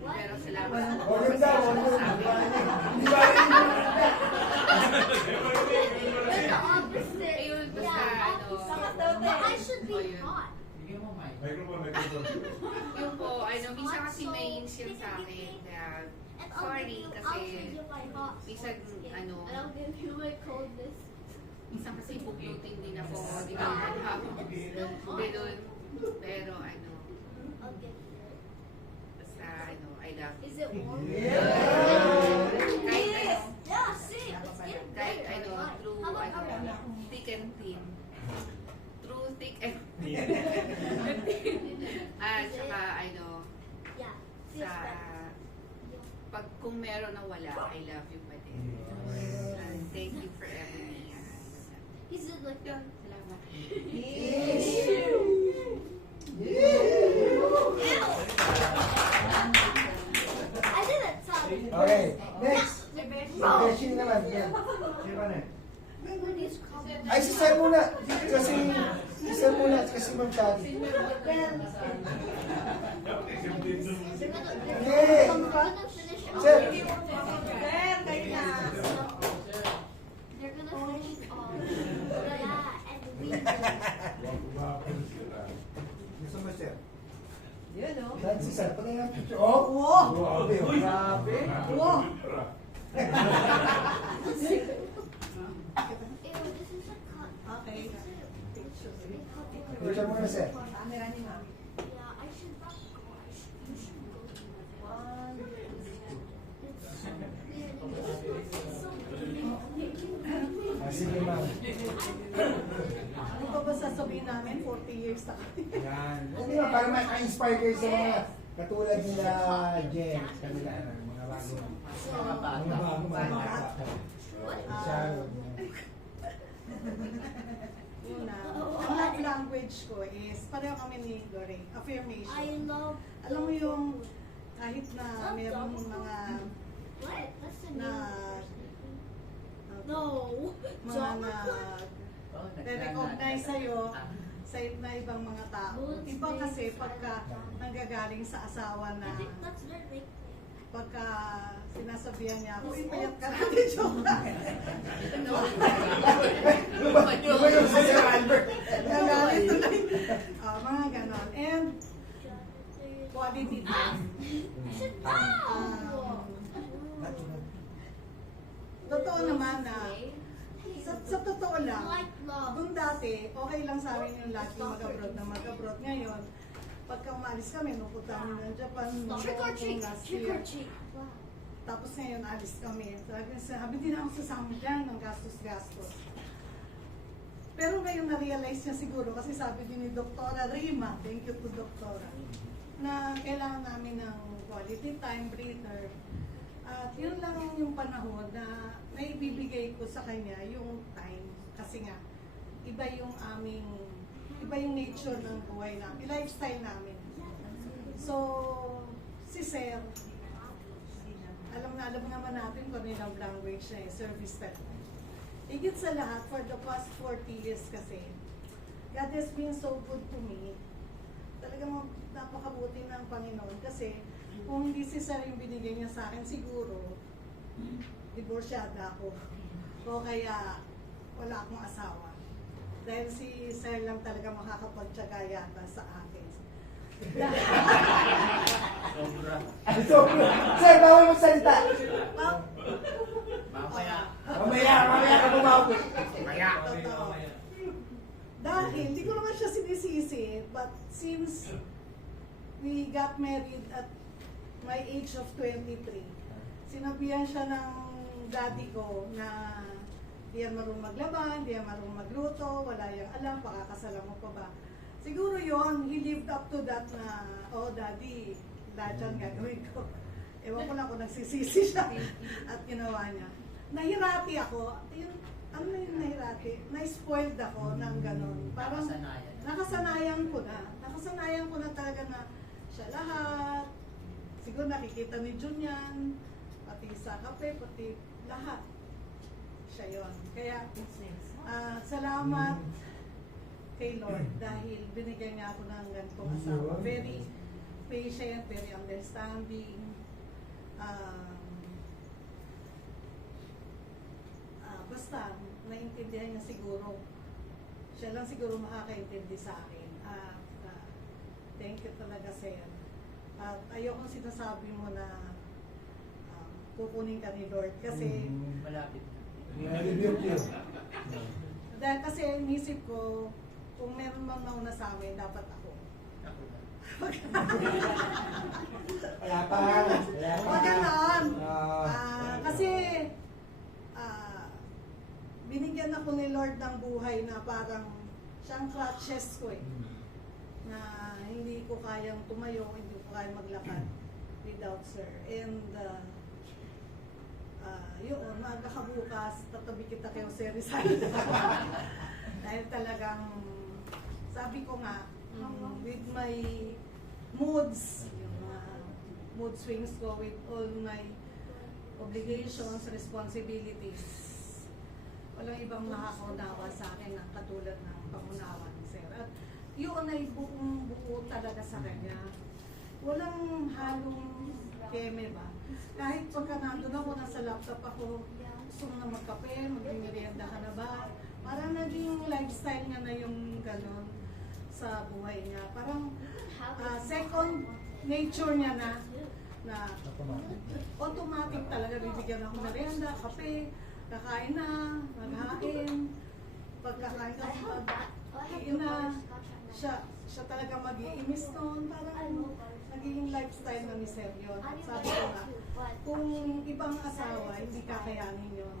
Pero salamat sa Huwag daw, huwag daw. sabi. Di ba rin? You're the opposite. Ayun, basta But I should be hot. yung po, minsan kasi may insiyan sa akin na sorry I'll kasi give you my hot minsan, skin. And I'll give you my coldness. minsan kasi buklutin din ako, di ba? Ganun. Pero I'll give you. basta I love you. Is it warm? Kahit Yeah, see, it's getting kahit better. through How about thick and thin. Through thick and Yeah. saka Yeah, feels sa better. pag kung meron na wala, I love you pa din. Thank you for everything. He's like, Yun, salamat. ew. Okay, next. Si Beshi naman. Yan. Sino ba na? Ay, si Sir muna. Kasi, si Sir muna. Kasi Ma'am Shari. Okay. Sir. They're gonna finish all. Yeah, and we will. Gusto mo, sir? Saan si Sir? Pagay nga picture. Oh! Wow! Grabe. Oh. Grabe! Wow! Ew, this is a cut. Okay. Picture mo na, Sir. Camera ni Ma'am. Yeah, I should not go. You should go. It's so Ah, sige, Ma'am. Ano pa ba sasabihin namin? 40 years na kami. Yan. Hindi ba, para maka-inspire kayo sa mga katulad nila Jen, kanila, mga bago. Mga bago, mga bata. Siya, Una, ang love language ko is, pareho kami ni Lorraine, affirmation. I love. Alam mo yung, kahit na meron mga, What? That's the na, No. mga na, recognize sa'yo, sa ibang mga tao. Iba kasi pagka nanggagaling sa asawa na, I think that's their nickname. pagka sinasabihan niya, uy, payat ka natin, joke lang. Lumayo si Sir Albert. Nagalit tuloy. Mga ganon. And, quality time. Totoo naman na, sa totoo lang, Like love. kung dati, okay lang sa amin yung lagi mag-abroad na mag-abroad. Ngayon, pagka umalis kami, nupunta kami ng Japan, Trick or treat. last Trick year. or treat. Wow. Tapos ngayon, alis kami. Sabi din ako sasama dyan ng gastos-gastos. Pero ngayon na-realize niya siguro, kasi sabi din ni Doktora Rima, thank you to Doktora, na kailangan namin ng quality time, breather. At yun lang yung panahon na naibibigay ko sa kanya yung time. Kasi nga, iba yung nature ng buhay namin, lifestyle namin. So, si Sir, alam naman natin kung ano yung language na service step. Higit sa lahat, for the past 40 years kasi, God has been so good to me. Talagang napakabuti ng Panginoon kasi kung hindi si Sir yung binigay niya sa akin, siguro, divorsyada ako. O kaya, wala akong asawa. Dahil si Sir lang talaga makakapagtsaga yata sa akin. Sir, bawal magsalita. Mamaya. Mamaya ka bumawi. Totoo. Dahil, hindi ko naman siya sinisisi, but since we got married at my age of 23, sinabihan siya ng daddy ko na di yan marunong maglaba, di yan marunong magluto, wala yung alam, pakakasalan mo pa ba. Siguro yon, he lived up to that na, oh daddy, lahat yan gagawin ko. Ewan ko lang kung nagsisisi siya at ginawa niya. Nahirati ako, ano yung nahirati? Na-spoiled ako ng gano'n. Parang nakasanayan ko na. Nakasanayan ko na talaga na siya lahat. Siguro nakikita ni Junian, pati sa kape, pati lahat. Siya yon. Kaya, salamat kay Lord dahil binigyan niya ako ng ganitong asawa. Very patient, very understanding. Basta, naintindihan niya siguro. Siya lang siguro makakaintindi sa akin. Thank you talaga, Sir. At ayokong sinasabi mo na kukunin ka ni Lord kasi Malapit. Rebuke you. dahil kasi inisip ko kung meron mang mauna sa amin, dapat ako. Wala pa. Wag ganon. Ah. Kasi binigyan ako ni Lord ng buhay na parang siyang crutches ko eh. Na hindi ko kayang tumayo, hindi ko kayang maglakad without Sir. And yun, magkakabukas, tatabi kita kay Jose Rizal. Dahil talagang, sabi ko nga, with my moods, yung mood swings ko, with all my obligations, responsibilities. Walang ibang makakaunawa sa akin ng katulad ng pangunawa ni Sir. At yun ay buong buo talaga sa kanya. Walang halong keme ba? Kahit pagka nandun ako, nasa laptop ako, gusto mo na magkape, magmimerienda ka na ba? Parang naging lifestyle niya na yung gano'n sa buhay niya. Parang second nature niya na automatic talaga bibigyan ako ng merienda, kape, kakain na, maghain, pagkakain ka, iin na, siya talaga mag-iimis noon, parang naging lifestyle na ni Sir yun. Sabi ko nga, kung ibang asawa, hindi kakayanin yun.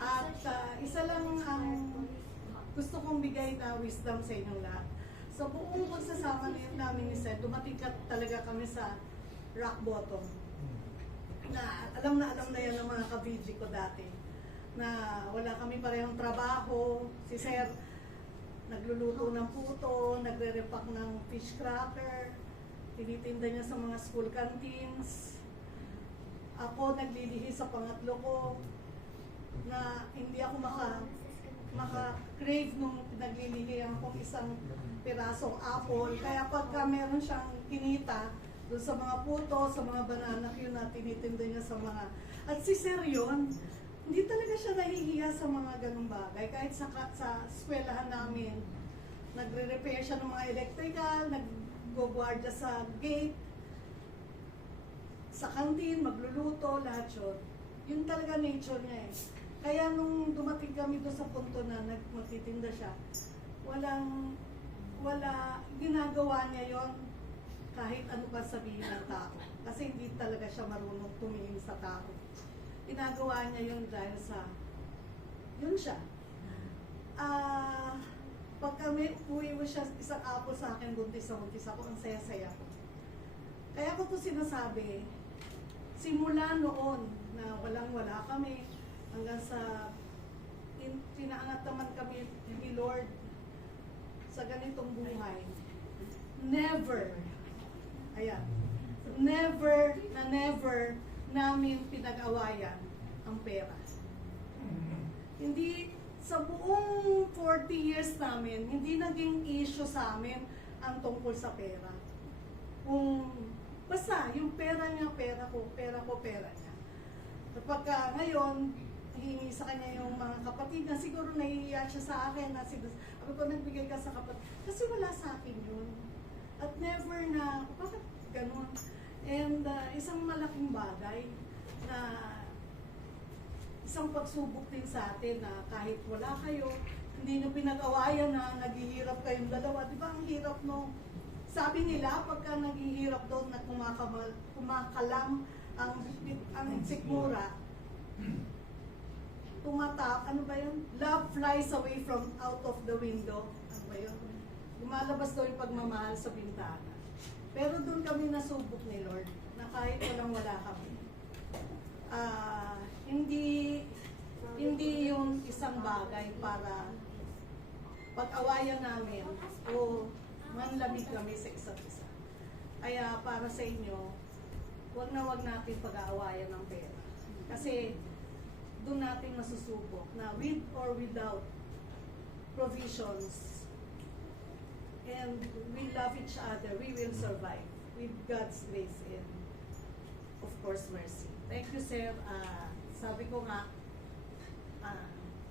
At isa lang ang gusto kong bigay na wisdom sa inyong lahat. Sa buong pagsasama namin ni Sir, dumating talaga kami sa rock bottom. Na alam na yan ng mga kabidji ko dati. Na wala kami parehong trabaho. Si Sir, nagluluto ng puto, nagre-repack ng fish cracker, tinitinda niya sa mga school canteens. Ako, naglilihi sa pangatlo ko na hindi ako maka-crave nung naglilihi akong isang pirasong apple. Kaya pagka meron siyang kinita doon sa mga puto, sa mga banana yun na tinitinda niya sa mga... At si Sir yun, hindi talaga siya nahihiya sa mga ganung bagay. Kahit sa eskwelahan namin, nagre-repair siya ng mga electrical, nag-guardia sa gate, sa canteen, magluluto, lahat yun. Yun talaga nature niya eh. Kaya nung dumating kami doon sa punto na magtitinda siya, ginagawa niya yon kahit ano pa sabihin ng tao. Kasi hindi talaga siya marunong tumingin sa tao. Ginagawa niya yun dahil sa, yun siya. Pag kami uwi mo siya, isang apple sa akin, buntis ako, ang saya-saya ko. Kaya ko po sinasabi, simula noon na walang-wala kami, hanggang sa pinaangat naman kami ni Lord sa ganitong buhay, never namin pinag-awayan ang pera. Hindi, sa buong 40 years namin, hindi naging issue sa amin ang tungkol sa pera. Basta, yung pera niya, pera ko, pera niya. Kapag ngayon, hihingi sa kanya yung mga kapatid na siguro nahihiya siya sa akin na sabi ko, nagbigay ka sa kapatid. Kasi wala sa akin yun. At never na, bakit ganun? And isang malaking bagay na isang pagsubok din sa atin na kahit wala kayo, hindi nyo pinag-awayan na naghihirap kayong dalawa. Di ba ang hirap no? Sabi nila, pagka naghihirap doon na kumakalam ang sikmura, ano ba yun? Love flies away from out of the window. Ano ba yun? Lumalabas daw yung pagmamahal sa bintana. Pero doon kami nasubok ni Lord na kahit walang-wala kami. Hindi yung isang bagay para pag-awayan namin o manlamig kami sa isa't isa. Kaya para sa inyo, wag natin pag-aawayan ng pera. Kasi doon natin masusubok na with or without provisions, and we love each other, we will survive with God's grace and of course mercy. Thank you, Sir. Sabi ko nga,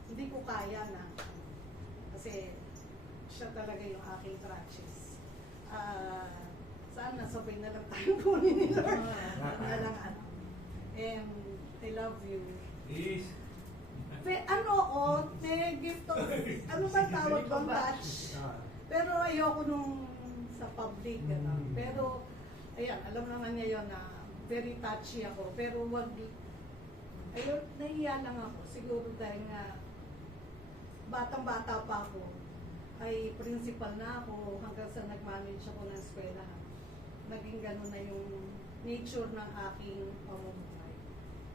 hindi ko kaya na kasi siya talaga yung aking crutches. Sana sabay na lang tayo kunin ni Lord. And I love you. Please. Gift of, ano ba tawag doon? Touch. Pero ayoko nung sa public, Pero, ayan, alam naman niya yun na very touchy ako. Pero ayun, nahiya lang ako. Siguro dahil nga, batang-bata pa ako, ay principal na ako hanggang sa nag-manage ako ng eskwelahan. Naging gano'n na yung nature ng aking pamumuhay.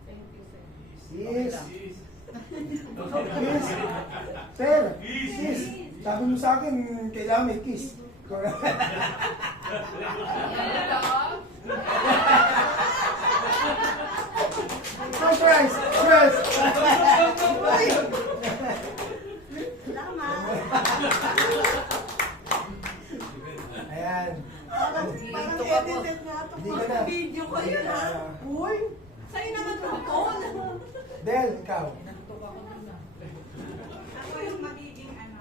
Thank you, sir. Yes. Please. Yes. Sir, sis, sabi mo sa akin, kailangan may kiss. Surprise! Surprise! Salamat. Ayan. Parang edited na ito. Hindi ka na. Video ko yun ha. Uy! Sa'yo naman ito. Del, ikaw. Ako yung magiging ano.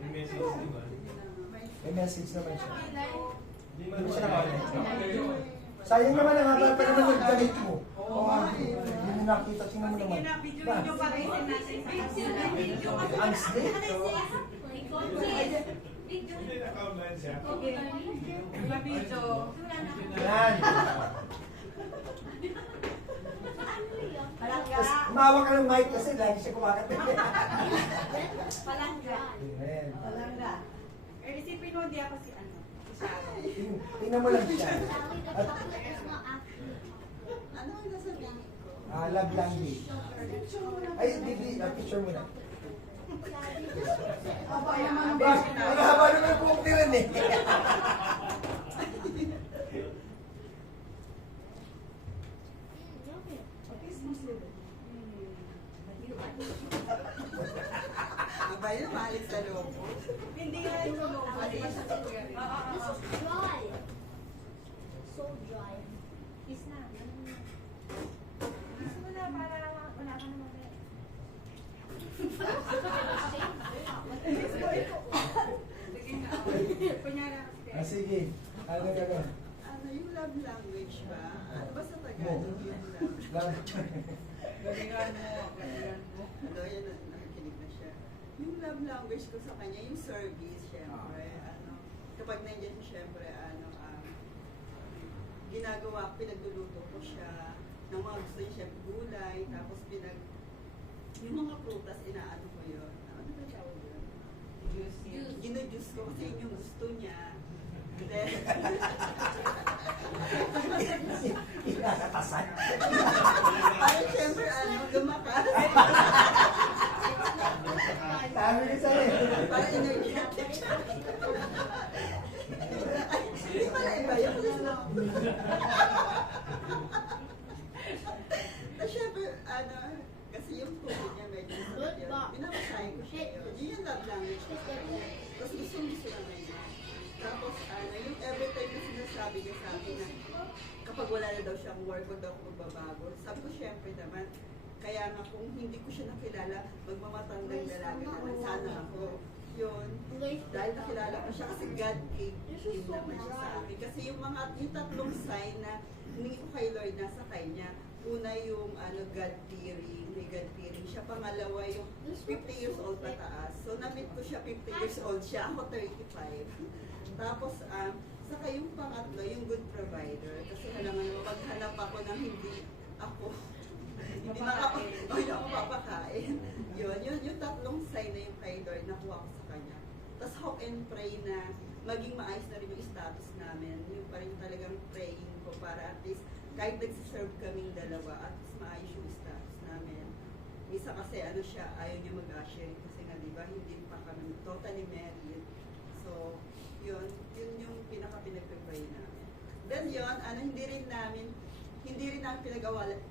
Yung message, di ba? May message naman siya. Hindi Hindi siya nakalit. Sayang naman ang haba pa naman ng damit mo. Oo nga. Hindi mo nakita. Tingnan mo naman. Sige na, video nyo pa rin natin. Video kasi. Ang slit. Hindi na-countline siya. Video. Yan. Tapos umawak ka ng mic kasi lagi siya kumakat. Palangga. Ayan. Palangga. Eh, isipin mo, di ako si ano. Si Sharon. Tingnan mo lang siya. At Ano ang nasabihin ko? love language. Ay, hindi. Picture mo na. Ang haba naman yung buhok ni Ren eh. Iba yun, maalis sa loob. Hindi nga yung loob. This is dry. So dry. Kiss na. Kiss mo na para wala ka naman. Sige nga. Kunyara kasi. Sige. Ano ka ba? Ano yung love language ba? Ano ba sa Mo. Tagalog yung love? Galingan mo. Ano yan, nakikinig na siya. Yung love language ko sa kanya, yung service, syempre. Ano, kapag nandiyan siya, syempre, ginagawa, pinagluluto ko siya ng mga gusto niya, syempre, gulay, tapos yung mga prutas, inaano ko yun. Ano ba tawag yun? Gino-juice ko kasi yun yung gusto niya. Then, Inakatasan. parang syempre, lumakas. Sabi ko sa'yo. Parang energetic siya. Hindi pala iba yun. Tapos syempre, kasi yung tubig niya medyo masarap yun. Pinapasahin ko siya yun. Yun yung love language ko sa kanya. Tapos gusto naman niya. Tapos yung every time na sinasabi niya sa akin na kapag wala na daw siyang work, wag daw ako magbabago. Sabi ko syempre naman, kaya nga kung hindi ko siya nakilala, magmamatandang dalaga naman sana ako. Yun. Dahil nakilala ko siya kasi God gave naman siya sa akin. Kasi yung tatlong sign na hindi ko kay Lord nasa kanya. Una yung God-fearing, may God-fearing siya. Pangalawa yung 50 years old pataas. So na-meet ko siya 50 years old siya. Ako 35. Tapos, saka yung pangatlo, yung good provider. Kasi alam mo, maghanap ako ng hindi ako papakain. Yung tatlong sign na yung kay Lord, nakuha ko sa kanya. Tapos hope and pray na maging maayos na rin yung status namin. Yung pa rin talagang praying ko para at least kahit nagsiserve kaming dalawa, at least maayos yung status namin. Isa kasi siya, ayaw niya mag-usher kasi nga diba, hindi pa kami totally married. So, yun yung pinaka-pinag-pray namin. Then yun, hindi rin namin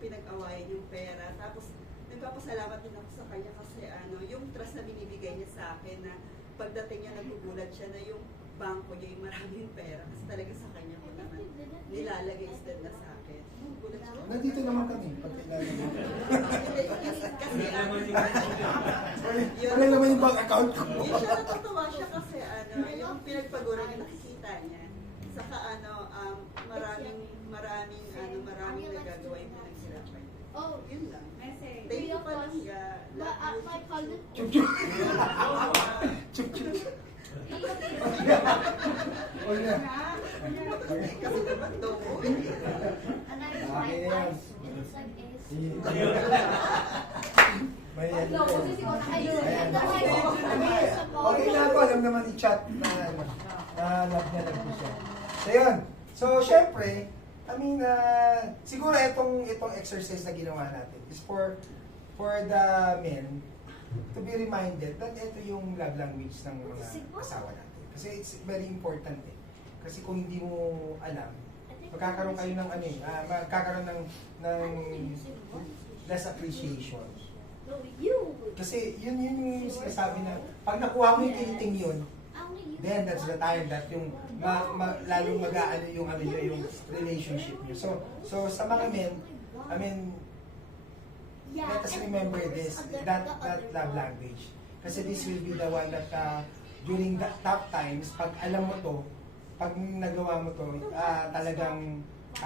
pinag-awayan yung pera. Tapos, nagpapasalamat din ako sa kanya kasi yung trust na binibigay niya sa akin na pagdating niya nagugulat siya na yung bangko niya yung maraming pera. Kasi talaga sa kanya ko naman nilalagay instead na sa akin. Nagugulat siya. Nandito naman kami. Pag kailangan mo. Kasi Wala naman yung bank account ko. yun siya, natutuwa siya kasi yung pinagpagura niya, nakikita niya. Saka maraming nagagawa yung pinaghirapan. Oh, Yun lang. message. Thank you Palangga. My cousin. Huwag na. Kasi naman daw ko. And I Okay, my yan. eyes. It's like this. May ano. No, kasi si Kona, ayun. Ayan. And the eyes. Okay na ako, alam naman i-chat na love niya lang po siya. So yun. So syempre, siguro itong exercise na ginawa natin is for the men to be reminded that ito yung love language ng mga asawa natin. Kasi it's very important eh. Kasi kung hindi mo alam, magkakaroon kayo ng ano magkakaroon ng less appreciation. Kasi yun yung sinasabi na pag nakuha mo yung kiliting yun, then that's the time that yung lalong mag-aano yung ano nyo, yung relationship nyo. So sa mga men, I mean, let us remember this, that love language. Kasi this will be the one that during the tough times, pag alam mo to, pag nagawa mo to, talagang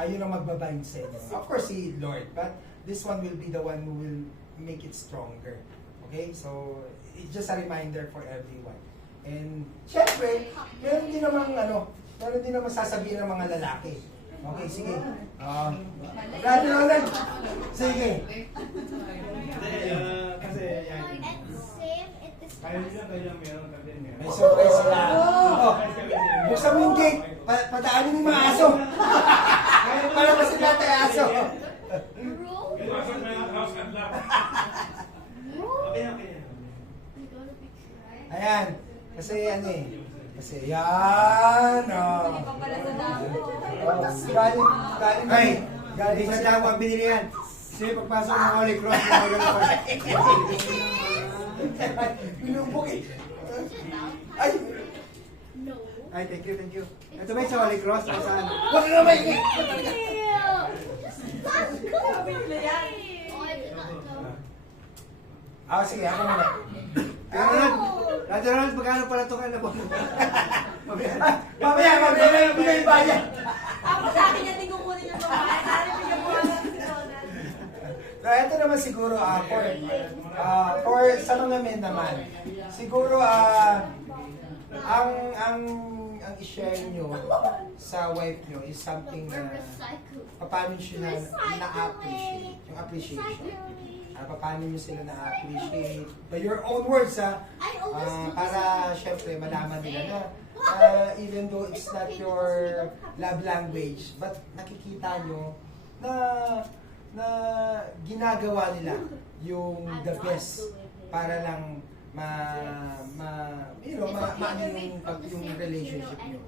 yun ang magbabind sa inyo. Of course, si Lord, but this one will be the one who will make it stronger. Okay? So, it's just a reminder for everyone. And, syempre, meron din naman sasabihin ng mga lalaki. Okay, sige. Brother Ronald, sige. Kasi yan. Kaya nila meron ka din. May surprise sila. Buksan mo yung gate. Padaanin mo yung mga aso. Para kasi natin aso. Ayan. Kasi ano eh. Kasi yan. Galing sa damo ang binili yan. Kasi pagpasok ng Holy Cross, binubog eh. Ay! Ay, thank you. Ito ba yung sa Holy Cross? Saan? Huwag na may ingay! Sige, ako muna. Ronald, magkano pala ito ka na po? Mamaya, bigay bayan. Ako sa akin yan, di kukunin yung babae. Bigyan mo lang si Ronald. So, ito naman siguro, for sa mga men naman, siguro, ang i-share nyo sa wife nyo is something na paano nyo sila na-appreciate, yung appreciation. Paano nyo sila na-appreciate by your own words, para syempre malaman nila na even though it's not your love language, but nakikita nyo na ginagawa nila yung the best para lang yung relationship nyo.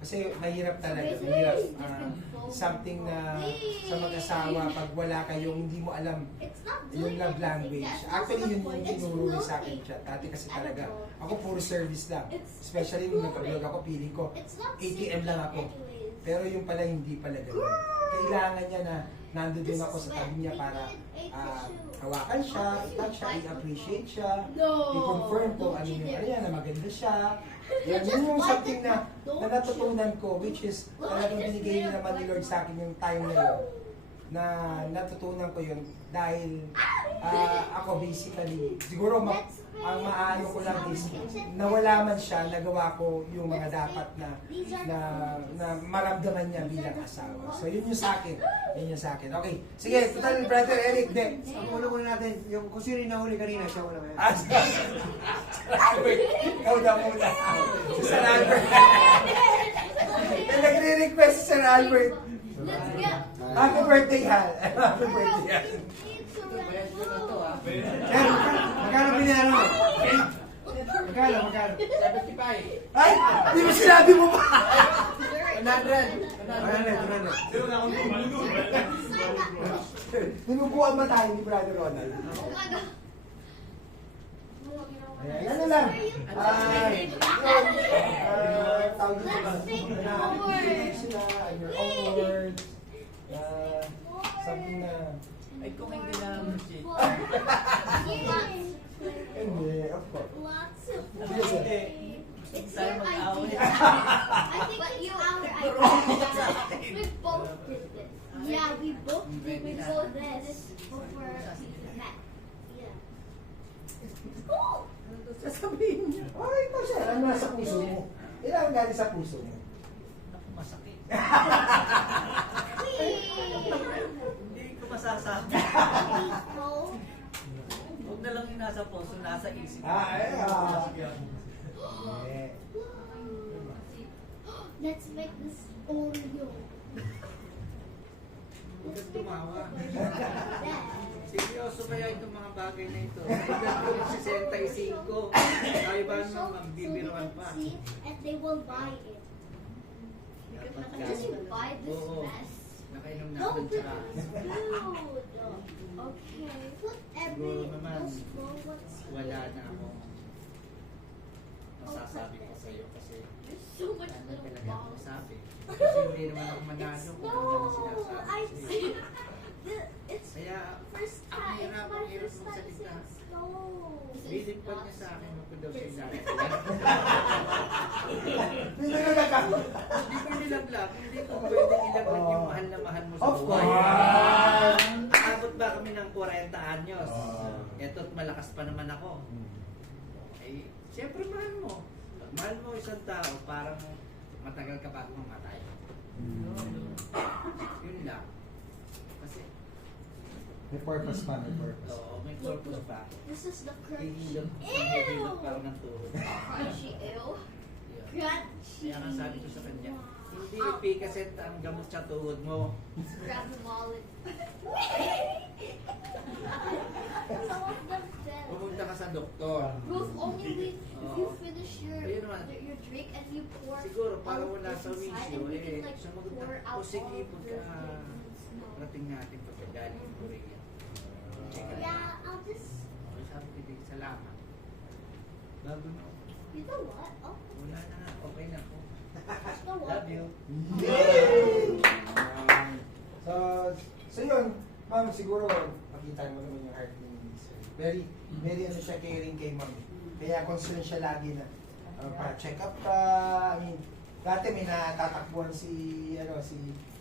Kasi mahirap talaga, something na sa mag-asawa pag wala kayong hindi mo alam yung love language. Actually, yun yung tinuro sa akin chat. Dati kasi talaga, ako puro service lang. Especially nung nag-vlog ako, feeling ko, ATM lang ako. Pero yung pala, hindi pala ganun. Kailangan niya na nandun din ako sa tabi niya para hawakan siya, i-touch siya, i-appreciate siya, i-confirm ko ano yung na maganda siya. Yan, yun yung something na natutunan ko, which is talagang binigay niya naman ni Lord sa akin yung time na yun. Na natutunan ko yun dahil ako basically, siguro ang maano ko lang is nawala man siya, nagawa ko yung mga dapat na maramdaman niya bilang asawa. So yun yung sa akin. Yun yung sa akin. Okay. Sige, total brother Eric, ang muna natin, yung kung sino yung nahuli kanina, siya muna. Sir Albert. Ikaw na muna. Si Sir Albert. Nagre-request si Sir Albert. Happy birthday, Hal. Happy birthday, Hal. Magkano binayaro mo? Magkano? 75. Ay! Di ba sinabi mo pa? 100. Sino na akong tumalo? Tinubuan ba tayo ni Brother Ronald? Ayan, ano lang. Tawag sila, your own words. Something na... Ay, kung hindi na appreciate. Hindi, of course. It's your idea. I think it's our idea. We both did this. Yeah, we both did this before we met. Yeah. Cool. Sasabihin niya. Ay, ito siya. Ano nasa puso mo? Ilan galing sa puso mo? Masakit. Please. Hindi ko masasabi. Huwag na lang yung nasa puso, nasa isip. Let's make this Oreo. Huwag kang tumawa. Yeah. Seryoso kaya itong mga bagay na ito. Hanggang ko yung 65. Ay ba nang magbibiruan pa? And they will buy it. Did you buy this Oo. mess? Nakainom na No, ako but ng tsaka. it's good. Okay. Put every Siguro naman, those robots wala here. na ako masasabi ko sa iyo kasi There's so much ano little talaga ako balls. sabi. Kasi hindi naman ako manalo It's kung ano naman no, sinasabi I ko see. sa'yo. It's Kaya, first ang time. It's hirap, my ang hirap first mong time salita. saying snow. Bilip pa niya sa akin kung daw siya ilagay. Hindi na nagkakaroon. Hindi ko nilaglag, hindi ko pwedeng ilaglag yung mahal na mahal mo sa Of buhay. course. Abot ba kami ng 40 anyos? Eto't malakas pa naman ako. Eh, siyempre mahal mo. Pag mahal mo isang tao, parang matagal ka bago mamatay. Yun lang. Kasi, May purpose pa, may purpose. oo, may purpose pa. This is the crunchy. Hihilot, hihilot pa ako ng tuhod. Crunchy, ew. Yun. Crunchy. Kaya nga sabi ko sa kanya, hindi Picaset ang gamot sa tuhod mo. Grab the wallet. Some of them fell. Pumunta ka sa doktor. Ruth, only if you finish Ayun naman. your drink and you pour Siguro para all wala this sa inside, wisyo, and we can, eh, like, sumagot pour na. out O sige, all of pagka Ruth's snow. rating natin pagkagaling ng Korea. Check it out. Yeah, I'll just. Okay, sabi ko, "Big, salamat." Bago na ako. You know what? Oh, Wala na nga, okay na ako. you know what? Love you. So yun, ma'am, siguro makita mo naman yung heart ni Sir. Very ano siya caring kay ma'am. Kaya concern siya lagi na pa-check up ka. I mean, dati may natatakbuhan si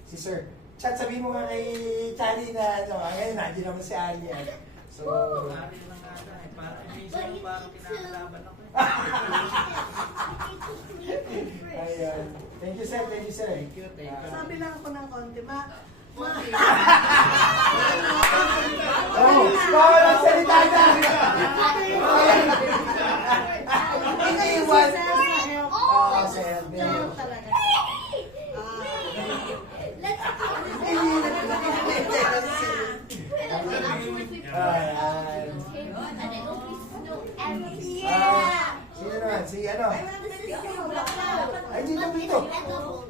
Sir. Chat, sabihin mo nga kay Charlie na ngayon nandiyan naman si Anya. So, Ari lang ata eh. Parang minsan parang kinakalaban ako eh. ayun. Thank you, Sir. Thank you, Sir. Thank you, thank you. Sabi lang ako ng konti, Oh, bawal ang salita na! Iniiwan! Oh, Sir. talaga. Ayan. Sino naman? Si ano? Ay, dito.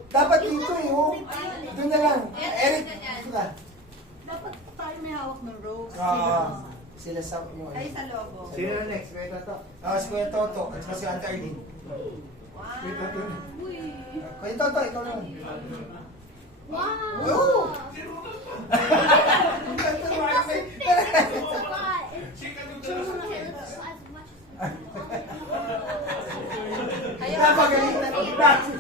Dapat dito eh, oh. Doon na lang. Eric, dito ka. Dapat tayo may hawak ng rose. Sila sa yung Ay, sa logo. Sino na next? Kuya Toto. Si Kuya Toto. At saka si Ate Arlene. Kuya Toto. Kuya Toto, ikaw naman. Wow! Oh! Napagalitan ang natin.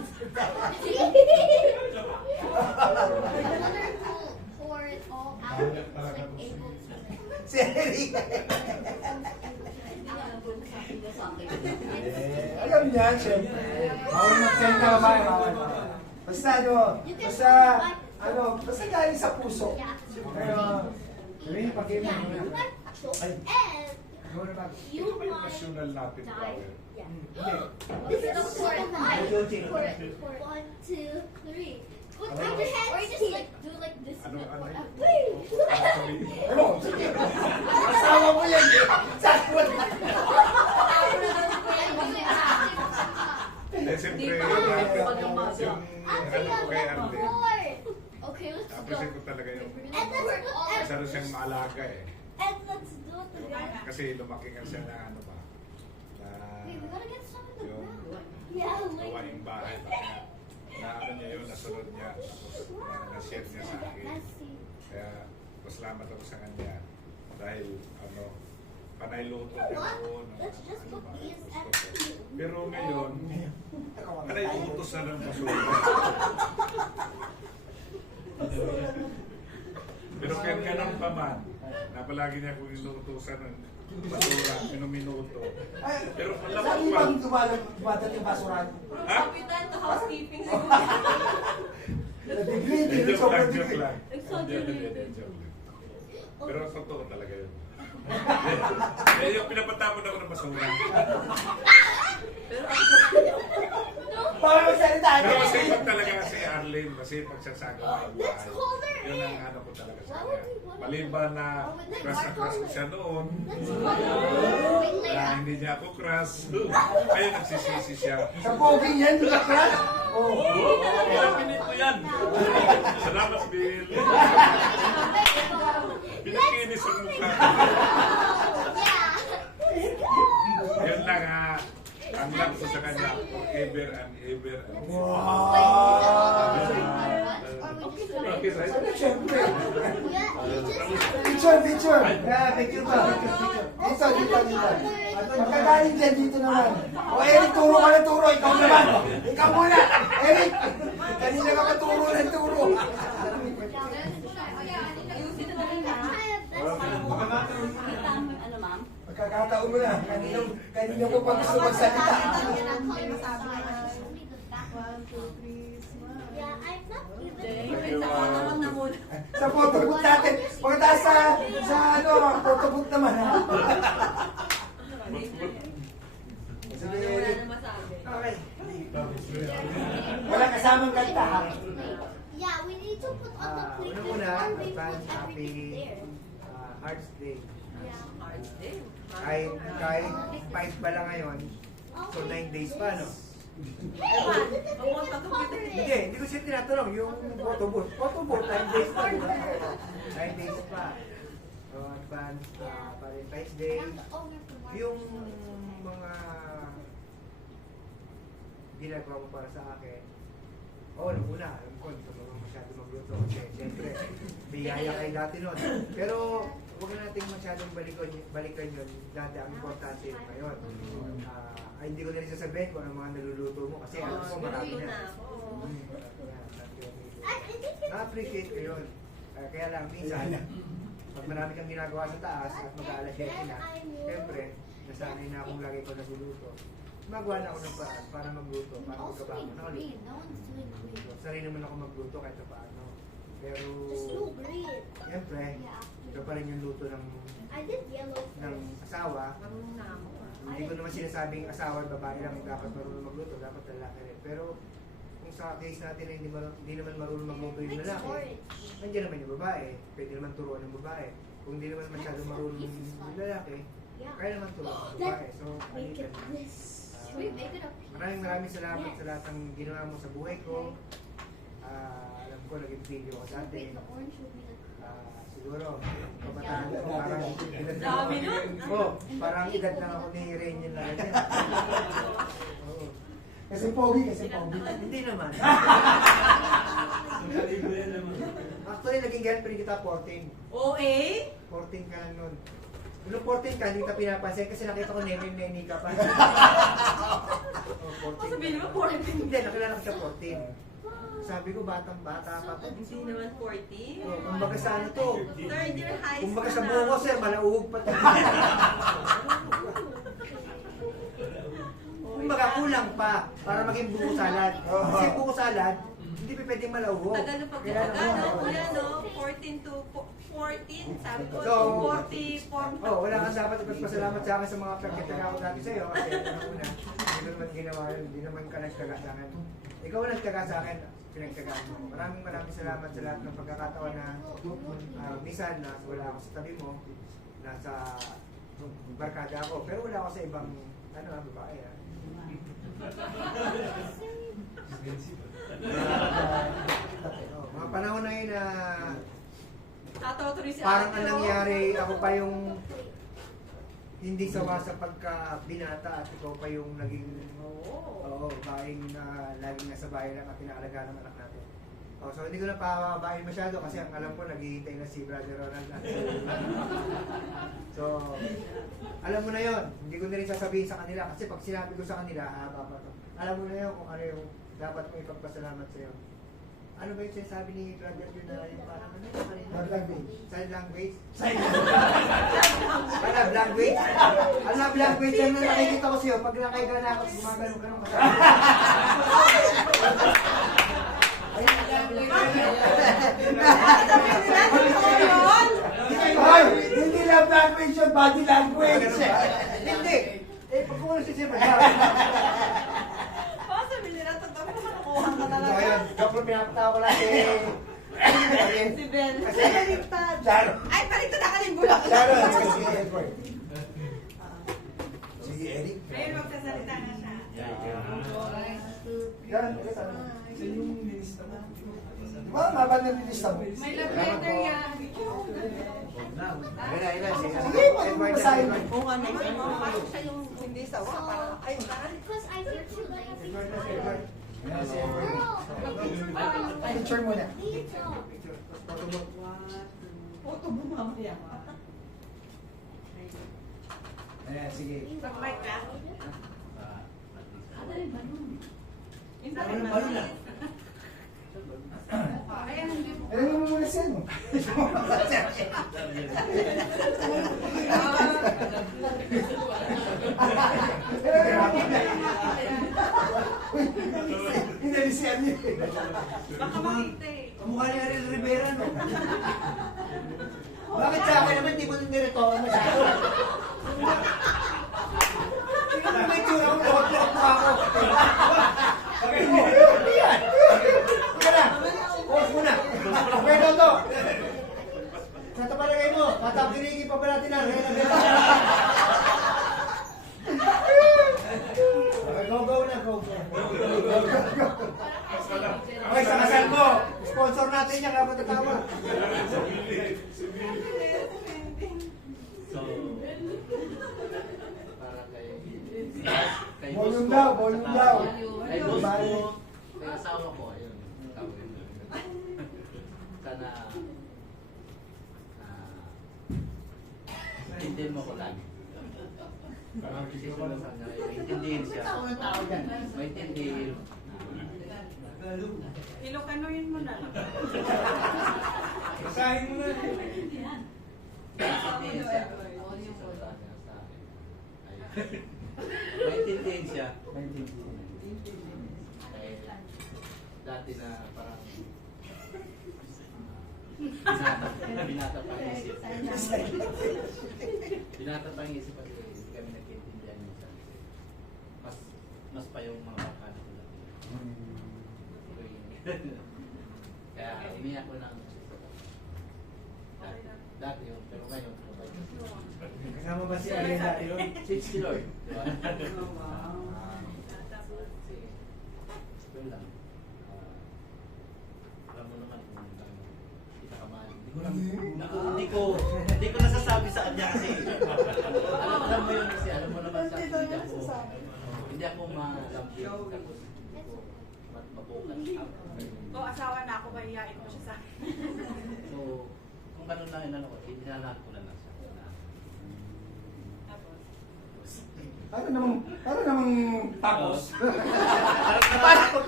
Pour it all out. It's like able to. Si Eric. Alam niya, syempre. Bawal magsalita ba? Basta basta galing sa puso. Pero, sabihin, pag-game mo muna. Ay. And you might National natin die. power. Yeah. Hindi. This is pour it. Guilty. Pour it. 1, 2, 3. Put Ano? your hands. Or just like do like this. Ano? Ano? Sige. Asawa mo yan. Sakto na. Eh, siyempre, Di pa. yung ano kay Arlene. Okay, let's Appreciate ko go. talaga yung And let's do it. masyado siyang maalaga eh. And let's do it together. Kasi lumaki nga siya na ano ba, na Wait, we gotta get some in the yung ground. Yeah, gawaing bahay. Na ano niya yun, nasunod niya. Tapos na-share niya sa akin. Messy. Kaya pasalamat ako sa kanya dahil ano, panay luto niya ako. Let's just put these at Pero ngayon, panay utos na ng basura. Pero kaya ganun pa man, na palagi niya kung inuutosan ng basura, minuto. Pero alam Saan mo yung ba, bang dumadat yung basurahan? ha? Kapitan to housekeeping. Degree, Joke sobrang lang, joke degree. lang. Hindi, joke lang. Pero totoo talaga yun. Yung pinapatapon ako ng basura. Bawal magsalita. Pero masipag talaga si Arlene, masipag siya sa gawain Let's bahay. hold her Yun ang hand. ano ko talaga sa Why kanya. would we wanna- Maliban na crush na crush ko siya noon. Let's hold her. Wait, Kaya later. hindi niya ako crush. Kaya nagsisisi siya. Sa pogi yan, di ba crush? O Oh. Ilang minuto yan. Salamat, Bill. Pinakinis ang mukha. Yun lang ha. Ang love ko sa kanya, forever and ever and ever. Okay, right? Siyempre. Picture. Picture pa. Dito. Magkagaling dyan, dito naman. O Eric, turo ka ng turo. Ikaw naman. Ikaw muna. Eric, kanina ka pa turo ng turo. Ano, ma'am? Pagkakataon mo na. Kanina ko pa gusto magsalita. 1, 2, 3, smile. Yeah, I'm not even. Sa photo mo na muna. Sa photobooth natin. Pagkataas sa ano, photobooth naman. Ha? Sige, Eric. Okay. Wala kasamang kanta, ha? Yeah, we need to put on the plate. Una, and we advance put happy everything there. Arts Day. Yeah. Kahit 5 pa lang ngayon, so 9 days pa, no? Hindi ko siya tinatanong, yung photobooth, 9 days pa, diba? 9 days pa. So, advance Valentine's Day. I'm the owner for March. Yung mga ginagawa mo para sa akin, nung una, alam ko, hindi ka ba masyado magluto. Kasi, siyempre, biyaya kayo dati nun. Pero, huwag na natin masyadong balikan yun. Dati, ang importante yun ngayon. Hindi ko na rin sasabihin kung ano mga naluluto mo. Kasi, alam ko, marami na. Na-appreciate ko yun. Kaya lang, minsan, pag marami kang ginagawa sa taas at mag-aalas 7 na, siyempre, nasanay na akong lagi ko nagluluto. Magawa na ako ng paraan para magluto, para Also magkabago. in green. No one's doing green. Sarili naman ako magluto kahit na paano. Pero, Just do green. siyempre, ito pa rin yung luto ng I did yellow ng first. asawa. Hindi ko naman sinasabing asawa at babae lang dapat marunong magluto, dapat lalaki rin. Pero, kung sa case natin na hindi naman marunong magluto yung Next lalaki, orange. nandiyan naman yung babae. Pwede naman turuan ng babae. Kung hindi naman masyadong marunong yung lalaki, Yeah. kaya naman turuan ng babae. So, Make it alitan. this. Should we make it a pink? Maraming salamat sa lahat ng ginawa mo sa buhay ko. Alam ko, naging video ko Should dati. be the orange would be the Siguro, kabataan ko, parang edad na Dami nun. parang edad na ako ni Rainier na ganyan. Oo. Kasi pogi. Hindi naman. Actually, naging girlfriend kita 14. OA? 14 ka lang nun. Nung 14 ka, hindi ka pinapansin kasi nakita ko neni ka pa. Oh, 14. Sabihin mo, 14. Hindi, nakilala ko sa 14. Sabi ko, batang-bata pa. Hindi naman 40. Oh, kumbaga sa ano to? Third year high school Kumbaga sa na. buko, sir, malauhog pa to. Kumbaga kulang pa para maging buko salad. Kasi buko salad, hindi pa pwedeng malauhog. Tagal ng pagkakagano, kuya, no? 14 to 14, sabi ko, So, 44. Oh, wala kang dapat ipagpasalamat sa akin sa mga pagkatagawa dati sa'yo. Kasi una, hindi ko naman ginawa yun, hindi naman ka nagtaga sa akin. Ikaw ang nagtaga sa akin, pinagtagaan mo. Maraming salamat sa lahat ng pagkakataon na minsan na wala ako sa tabi mo, nasa barkada ako. Pero wala ako sa ibang, babae. Mga panahon na yun na parang ang nangyari, ako pa yung hindi sawa sa pagka-binata at ikaw pa yung naging baing na laging nasa bahay lang at pinaalagaan ng anak natin. So hindi ko na pababain masyado kasi ang alam ko naghihintay na si Brother Ronald. So, alam mo na yon. Hindi ko na rin sasabihin sa kanila kasi pag sinabi ko sa kanila, alam mo na yun kung ano yung dapat mo ipagpasalamat sa iyo. Ano ba yung sinasabi ni Brother yun na yung parang ano yung kanina? Sign language? Love language? Ang love language yan na nakikita ko sa'yo. Pag nakaiga na ako, gumagano-gano ka. Hindi love language yun, body language. Hindi. Pag kumuha si Siyempre. Sabi nila, totoo mo nakukuha ka So talaga. ayun, kapag pinapatawa ko lang Si Ben. Kasi, Charo. Ay, baliktad na ka ng bulak. Charo. Sige, Edward. Sige, Eric. Ayun, magsasalita na siya. Yeah. Yan, ulit ano. Sa yung nilista mo. Di ba, mababa na nilista mo? May love letter yan. Sige, basahin mo. Oo nga, next time, parang siya yung hindi sawa. Parang, ay, Because I think too late. Edward na si Edward. Ayan si Edward. Picture muna. Picture. Photo mo. photo mo mamaya. Ayan, sige. Pag-mic ka. Ayan, hindi mo. Alam mo muna siya, no? Uy, inalisiyan niya. Baka makita eh. Kamukha ni Ariel Rivera, no? Bakit sa akin naman di mo niretoan masyado? Tingnan mo may tura ko, lokot-lokot mo ako. Okay mo. Hindi yan. Teka na. Pause muna. Okay, Toto. Sa ito palagay mo, tatapirigi pa ba natin na? Okay, go na, go. Okay, sa kasal mo. Sponsor natin yan, kapag tatawa. Volume daw, volume daw. Ay, boss ko, may asawa ko, ayun. Tawagin mo. Sana, maintindihan mo ko lagi. Kasi ko lang sana, maintindihan siya. Maintindihan. Ilocanoin mo na lang. Basahin mo na. Maintindihan siya. Maintindihan siya. Dati na parang binata pa ang isip. Binata pa ang isip kasi hindi kami nagkiintindihan minsan. Mas pa yung mga bakana ko lang. Kaya umiyak ko lang. Dati yun, pero ngayon, Kasama ba si Ariel dati yun? si Lord. Diba? Yun lang. Alam mo naman kung kita ka mahal. Hindi ko nasasabi sa kanya kasi alam mo yun kasi alam mo naman sa akin hindi ako malambing tapos hindi ko mabukas. Kung asawa na ako, mahihain mo siya sa akin. So, kung ganun lang inano ko, hinanahan ko na lang siya. Ano namang tapos?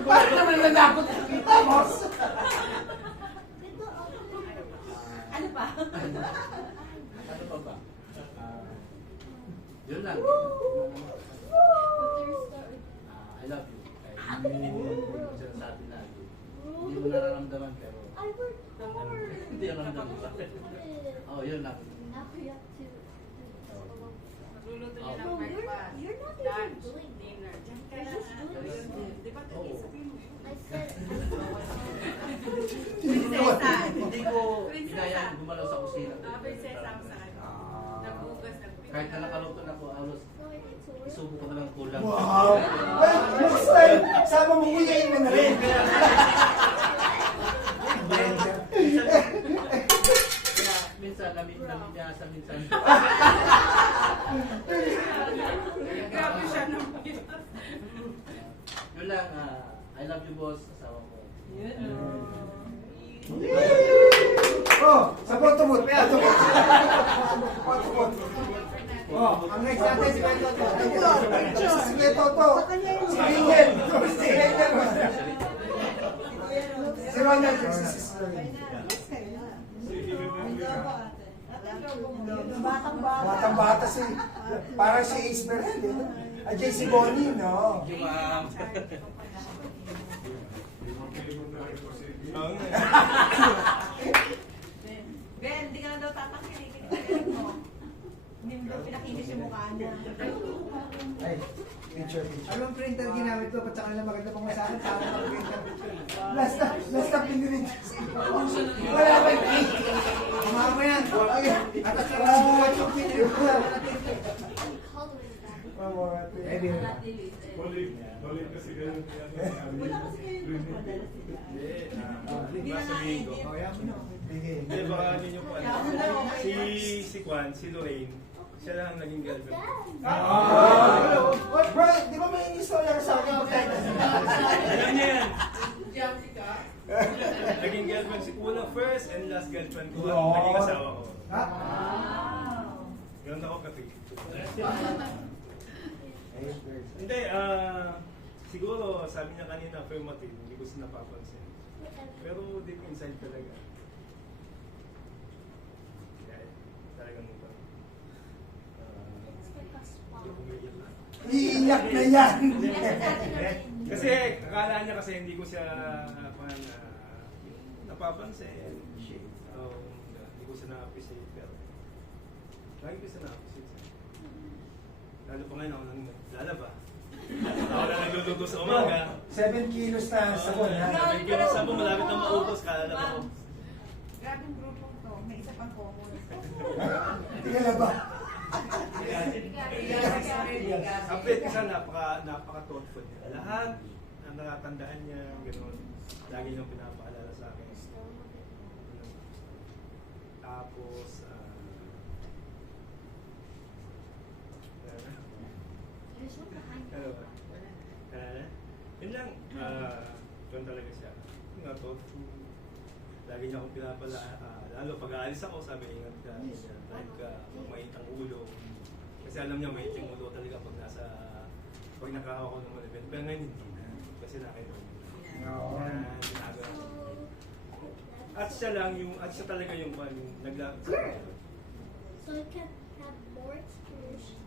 Paano naman nanakot? Tapos? Ano pa? Ano pa ba? Yun lang. I love you. Sinasabi na hindi mo nararamdaman pero hindi nararamdaman sa akin. Oh, yun lang. Magluluto niya ng No, breakfast, you're not even lunch, doing that. dinner. Diyan ka You're na. just doing it. Di ba Oo. sabihin mo? I said, Prinsesa. Hindi ko ginayang gumalaw sa kusina. Prinsesa ako sa kanya. Naghugas, nagpipid. Kahit na nakaluto na ko, alos isubo ko na lang kulang. Wow! Well, next time, sama mo kuyain mo na rin. Kaya minsan, namimiyasa minsan. Grabe siya nung Yun lang, I love you boss, asawa ko. Oh, sa photo-boot. Photo-boot. Oh, ang next natin si Kuya Toto. Si Kuya Toto. Si Ringel. Si Ringel. Si Ronald. Si sister. Batang-bata si... Parang si Ace Berhel. Ajay si Bonnie, no? Ben, hindi ka na daw tatangkilikin mo. Hindi mo daw pinakinis yung mukha niya. Ay, picture. Anong printer ginamit ko? Ba't saka na maganda pang masakan? Tama ng printer. Last na pinirin. Wala ba yung ink? Kumama mo yan. Ay, At at saka buwan yung pinirin ko. coloring that. oh, Ready na. Balik kasi ganun yan. Wala kasi kayo nagpadala sila. Hindi, sasabihin ko. Oh, yan mo na. Sige. Hindi, baka ninyo po alam. Si Kwan, si Lorraine, siya lang ang naging girlfriend. What, bro? Di ba may istorya ka sa akin? Alam niya yan. Naging girlfriend si unang first and last girlfriend ko. Naging asawa ko. Ganun ako kapi. Hindi, siguro sabi niya kanina affirmative, hindi ko siya napapansin. Pero deep inside talaga. Yeah, talagang Iiyak na yan! kasi akala niya kasi hindi ko siya napapansin. Hindi ko siya na-appreciate. Pero lagi ko siya na-appreciate. Lalo pa ngayon ako nang lalaba. Ako na nagluluto sa umaga. 7 kilos na sabon, ha? 7 kilos sa sabon, malapit na maubos, kalalaba ko. Grabe yung grupong to. May isa pang common. Hindi ka laba. Update kasi napaka-thoughtful niya. Lahat ang nakatandaan niya, gano'n. Lagi niyang pinapaalala sa akin. Tapos, yun lang, yun talaga siya. Yun nga, thoughtful. Lagi niya akong pinapaalala. Lalo pag aalis ako, sabi ingat ka, drive ka, mainit ang ulo. Kasi alam niya, mainit yung ulo talaga pag nakahawak ko ng mga event. Pero ngayon hindi na, kasi nakainom. At siya lang yung, at siya talaga yung naglapit sa akin. So you can have more experience.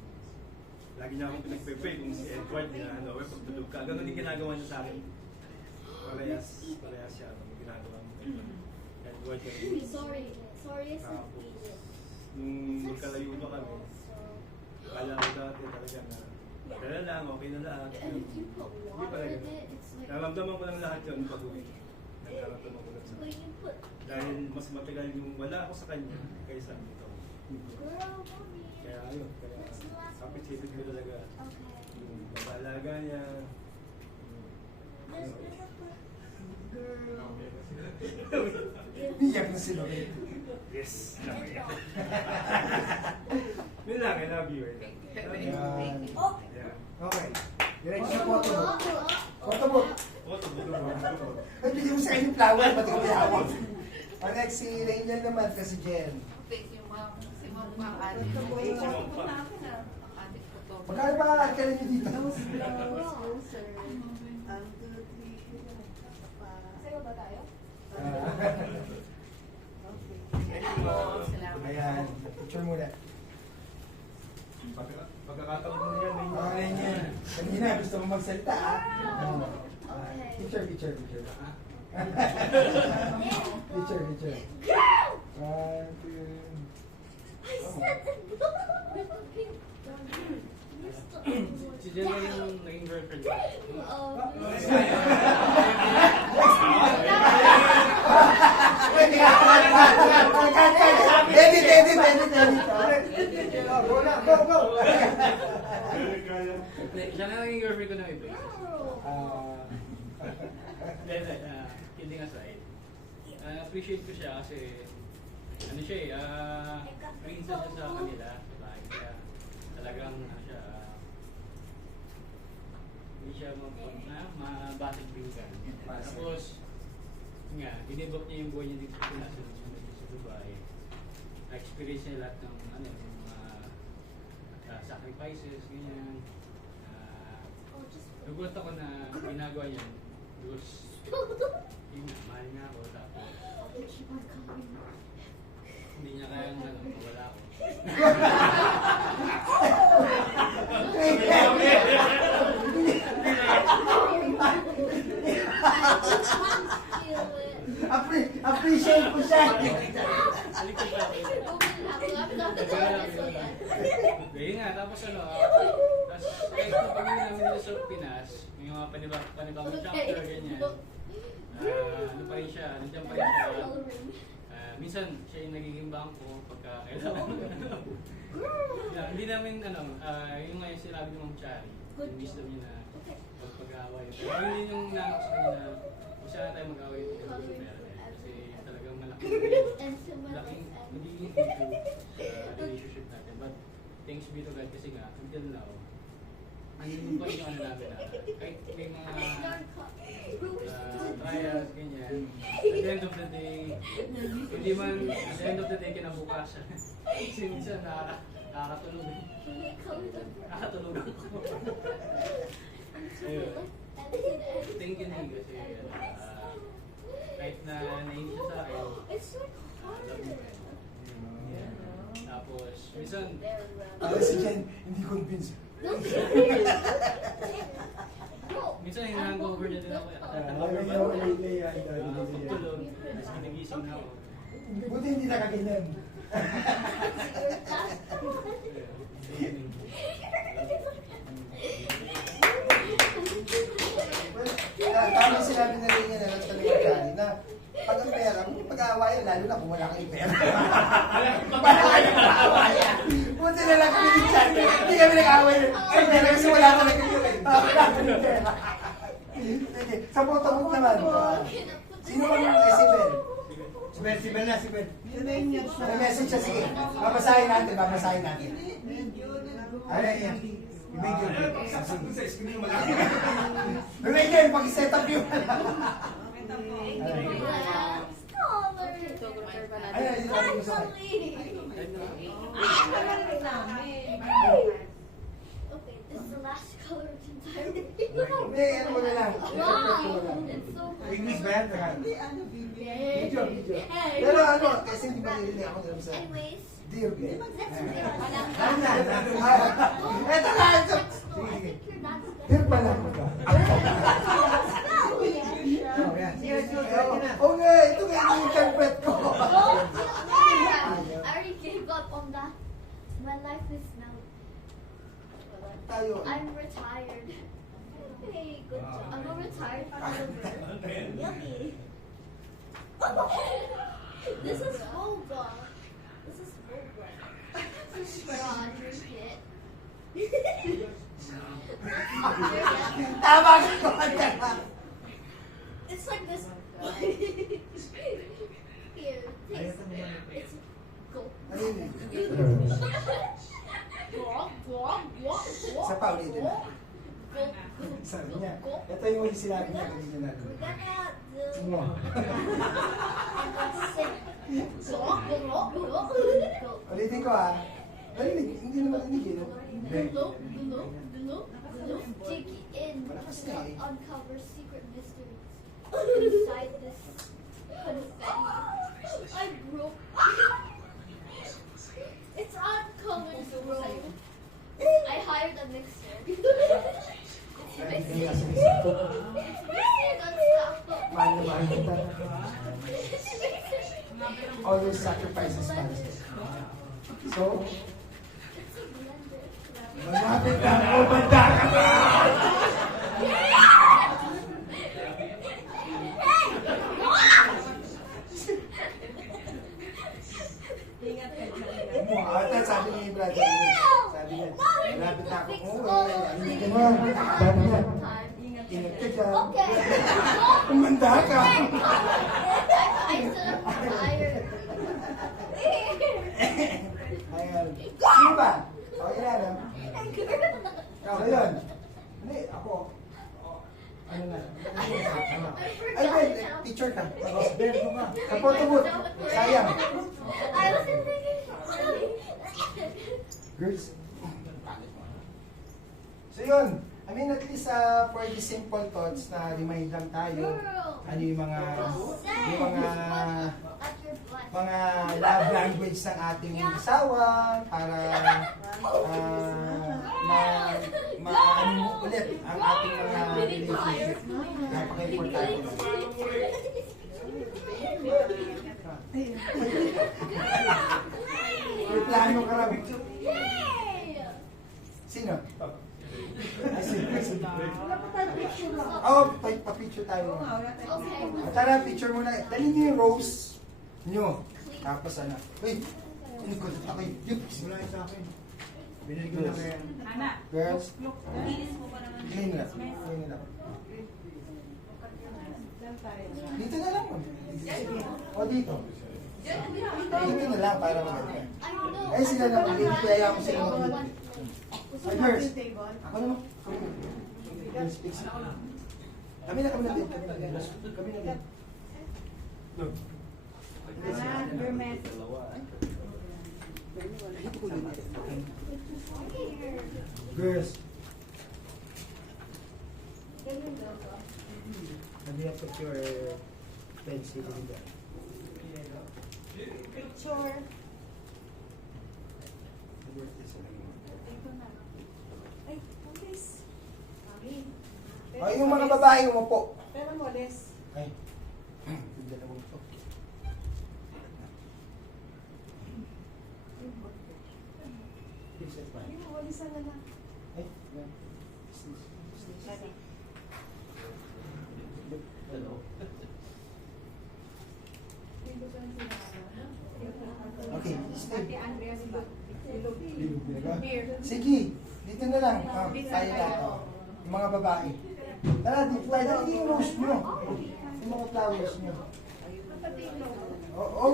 Lagi niya akong pinag-pray kung si Edward niya, pag tulog ka. Ganun yung ginagawa niya sa akin. Parehas siya, yung ginagawa mo. Edward niya. Sorry, Tapos, nung magkalayo na kami, kala ko dati talaga na, dala lang, okay na lahat. Hindi pala gano'n. Naramdaman ko lang lahat yun pag-uwi. Naramdaman ko lang sa kanya. Dahil mas matagal yung wala ako sa kanya kaysa dito. Kaya ayun, appreciated ko talaga yung pag-aalaga niya. Iyak na sila. Yes, nakayak. Yun lang, I love you. Okay. Diretso sa photo mo. Photo mo. Ay, bigyan mo sa kanya yung flower, pati ko pinahawak. Ang next si Rangel naman, kasi Jen. Si Mama Ate. Magkano ba ang kailan nyo dito? Closer. Sa'yo ba tayo? Ayan, picture muna. Pagkakataon mo yan, Rangel. Kanina, gusto mo magsalita, ah. Picture. Picture. 1, 2. Si Jen na yung naging girlfriend ko. Go. Siya na naging girlfriend ko na iba. Kidding aside. Appreciate ko siya kasi ano siya minsan siya sa kanila. Kaya talagang siya hindi siya mabasag binggan. Tapos nga, dinibok niya yung buhay niya dito sa Pinas sa Dubai. Na-experience niya lahat ng yung mga sacrifices, ganyan. Nagulat ako na ginagawa niya because yun nga, mahal niya ako tapos hindi niya kayang mawala ako. Appreciate ko siya. Ganyan nga, tapos tapos kahit na pag namin dito sa Pinas, may mga panibagong chapter, ganyan. Ano pa rin siya, nandiyan pa rin siya. Minsan, siya yung nagiging bangko pagka kailangan. Hindi namin, yung ngayon sinabi ni Ma'am Chari, yung wisdom niya na pag-away. Pero yun yung nanak sa kanya na kung saan tayo mag-away ito sa pera. Kasi talagang malaking magiging issue sa relationship natin. But thanks be to God kasi nga, until now, yung pa yung ano namin na kahit may mga trials, ganyan, at the end of the day, hindi man, at the end of the day, kinabukasan. Kasi minsan nakakatulog. Nakakatulog ako. Ayun. Thank you din kasi kahit na nainis siya sa akin, love mo rin. Tapos, minsan, Si Jen, hindi convinced. minsan hinahangover niya din ako. Tulog, tapos nagising na ako. Buti hindi nakaganyan. Tama sinabi na rin niya na sa Kali na pag ang pera, pag-aawayan, lalo na kung wala kayong pera. Wala kayong pag-aawayan. Buti na lang kami ni Chan. Hindi kami nag-aaway. Ay, pera kasi wala ka lang kami. Sige, sa photobook naman. Sino ba yung Sibel? Sibel na, Sibel. May message siya, sige. Babasahin natin. Ay, yan. I-video. I-video, pag-set up yun. Ayan, dito natin gusto kayo. Okay, this is the last color of entirely. Hindi, ano mo na lang. It's so English ba yan? Video. Hey. Pero ano, kasi hindi maririnig ako dito sa... Anyways, Dear God. that's okay. Ano na? Eto na! I think your dad's Dear pala mo ka. Oo nga, ito nga yung interpret ko. I already gave up on that. My life is now. Tayo. I'm retired. Hey, good job. I'm a retired photographer. Yummy. This is boba. This is boba. This is Roger Pitt. Tama ka. It's like this. Here, taste. It's go. Ano yun? Sa pa ulitin na. Sabi niya, ito yung ulit sinabi niya kanina natin. Mo. Ulitin ko ha. Narinig, hindi naman narinig eh. Dig in and uncover secret mysteries inside this confetti. I broke. It's uncolored, bro. I hired a mixer. It's mixing. It's mixing on stuff. Mahal kita. Always sacrifices matters. So, It's a blender. malapit na ako, banda ka na! Ate, sabi ni brother niya, sabi niya, malapit na ako umuwi, hindi ka na, sabi niya, ingat ka dyan, umanda ka. I said I'm tired. Ayan. Sino ba? O, yan na. Ikaw, ayun. Hindi, ako. Ano na? Ay, Ben, picture ka. Sa photo booth. Sayang. I wasn't thinking. Girls. So yun, I mean at least for the simple thoughts na remind lang tayo ano yung mga love language ng ating asawa para ano ulit ang ating mga relationship. Napaka-importante. May plano ka raw. Sino? Ay, sino? Oo, pa-picture tayo. Tara, picture muna. Dali niyo yung rose nyo. Tapos ano. Uy, inikot ako yun. Wala sa akin. Binili ko na ngayon. Girls, Linis mo pa naman. clean lang. Clean lang. Dito na lang. O dito. Dito na lang para maganda. Ay sila na mag-ibig. Kaya ako sila mag-ibig. Ay, girls. Ako naman. Girls, fix it. Kami na din. Kami na din. Girls. Let me put your pencil in there. Picture. Ay, Walis. Ay, yung mga babae umupo. Pero Walis. Ay. Hindi na umupo. Hindi mo, Walisan na lang. Ay, yan. Okay, stay. Sige, dito na lang. Tayo lang. Yung mga babae. Tara, dito tayo. Dali yung rose nyo. Yung mga flowers nyo. Oo.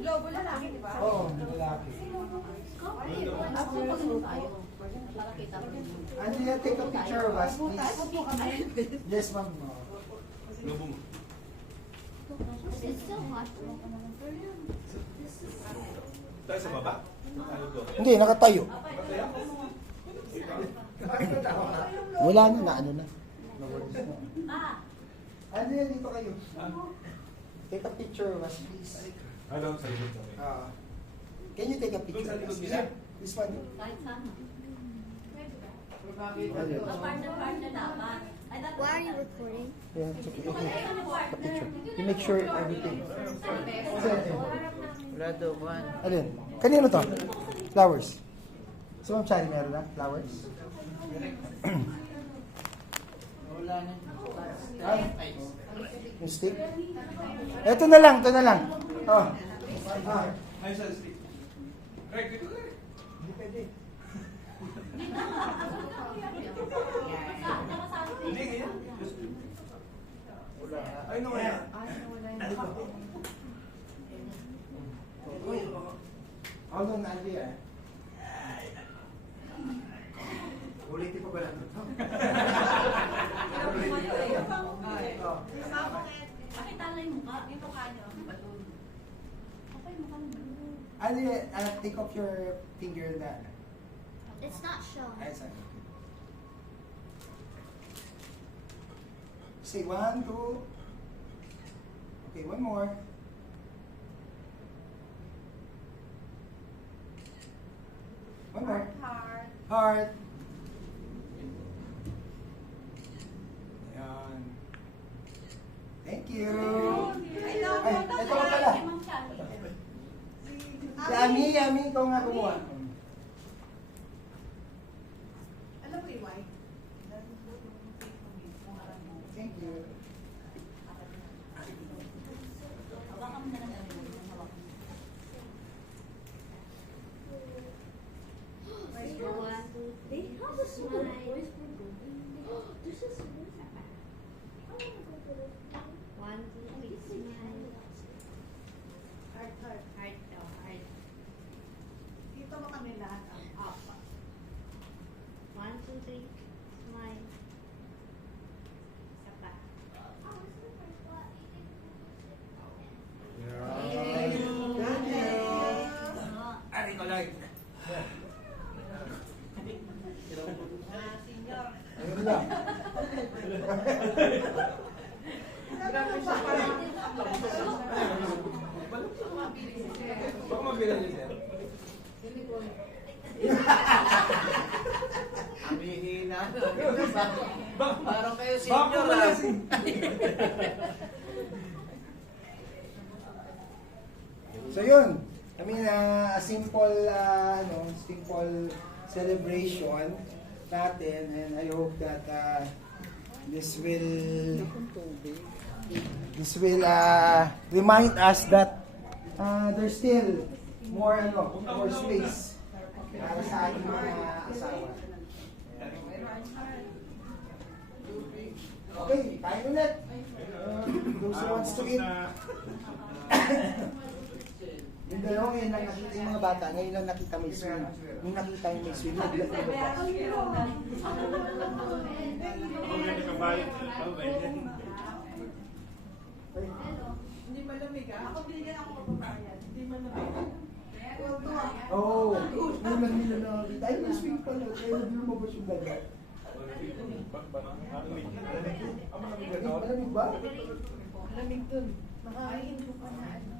Lobo lalaki, di ba? Oo, lalaki. Andrea, take a picture of us, please. Yes, ma'am. Lobo mo. It's so hot. Tayo sa baba? Tayo doon. Hindi, nakatayo. Mataya? Wala na, ano na. Andrea, dito kayo. Take a picture of us, please. Alam sa likod kami. Can you take a picture Doon sa of likod us? nila? This one. Kahit sana. Andrea. Partner dapat. Why are you recording? Yeah, it's okay. Okay. A picture. You make sure everything. Wala daw, Juan. Alin? Kanino to? Flowers. So, Ma'am Chari, meron na? Flowers? Wala na. Ay, yung stick? Ito na lang, ito na lang. Oh. Ay, sa street. Greg, dito ka. Hindi pwede. Hindi, ganyan. Ay, no, wala. Ako nun, Andrea. Ulitin pa ba lang ito? Pakita lang yung mukha. Yung mukha niyo. Balon. Okay, mukha ng balon. Andrea, take off your finger na. It's not showing. Ay, sorry. Say 1, 2. Okay, one more. One more. Heart. Ayan. Thank you. Ay, ito ko pala. Si Ami, ikaw nga kumuha. Alam mo, Iway? Thank you. Hawakan mo na lang yung hawakan mo. One, two, three. How to smile? This is one, two, three. Smile. Heart, heart. Heart daw, heart. Dito mo kami lahat. Apa. One, two, three. Smile. Isa pa. Ari ko like. Ayun lang. Baka mabilan niyo, sir. Ang hihina. Baka Parang kayo Baka senior wala ah. si- So yun, I mean, a simple, simple celebration natin, and I hope that this will remind us that there's still more space Para sa ating mga asawa. Okay, kain ulit. Those who wants to eat. Yung dalawa ngayon lang nakita yung mga bata, ngayon lang nakita may swim. Nung nakita yung may swim, naglag na ba? Hindi malamig ah. Ako binigyan ako kapabayan. Hindi malamig. Oo, ngayon lang nila nakakita. Ay, may swim pala. Kaya nag lumabas yung dagat. Malamig ba? Malamig dun. Makain ko pa na ano.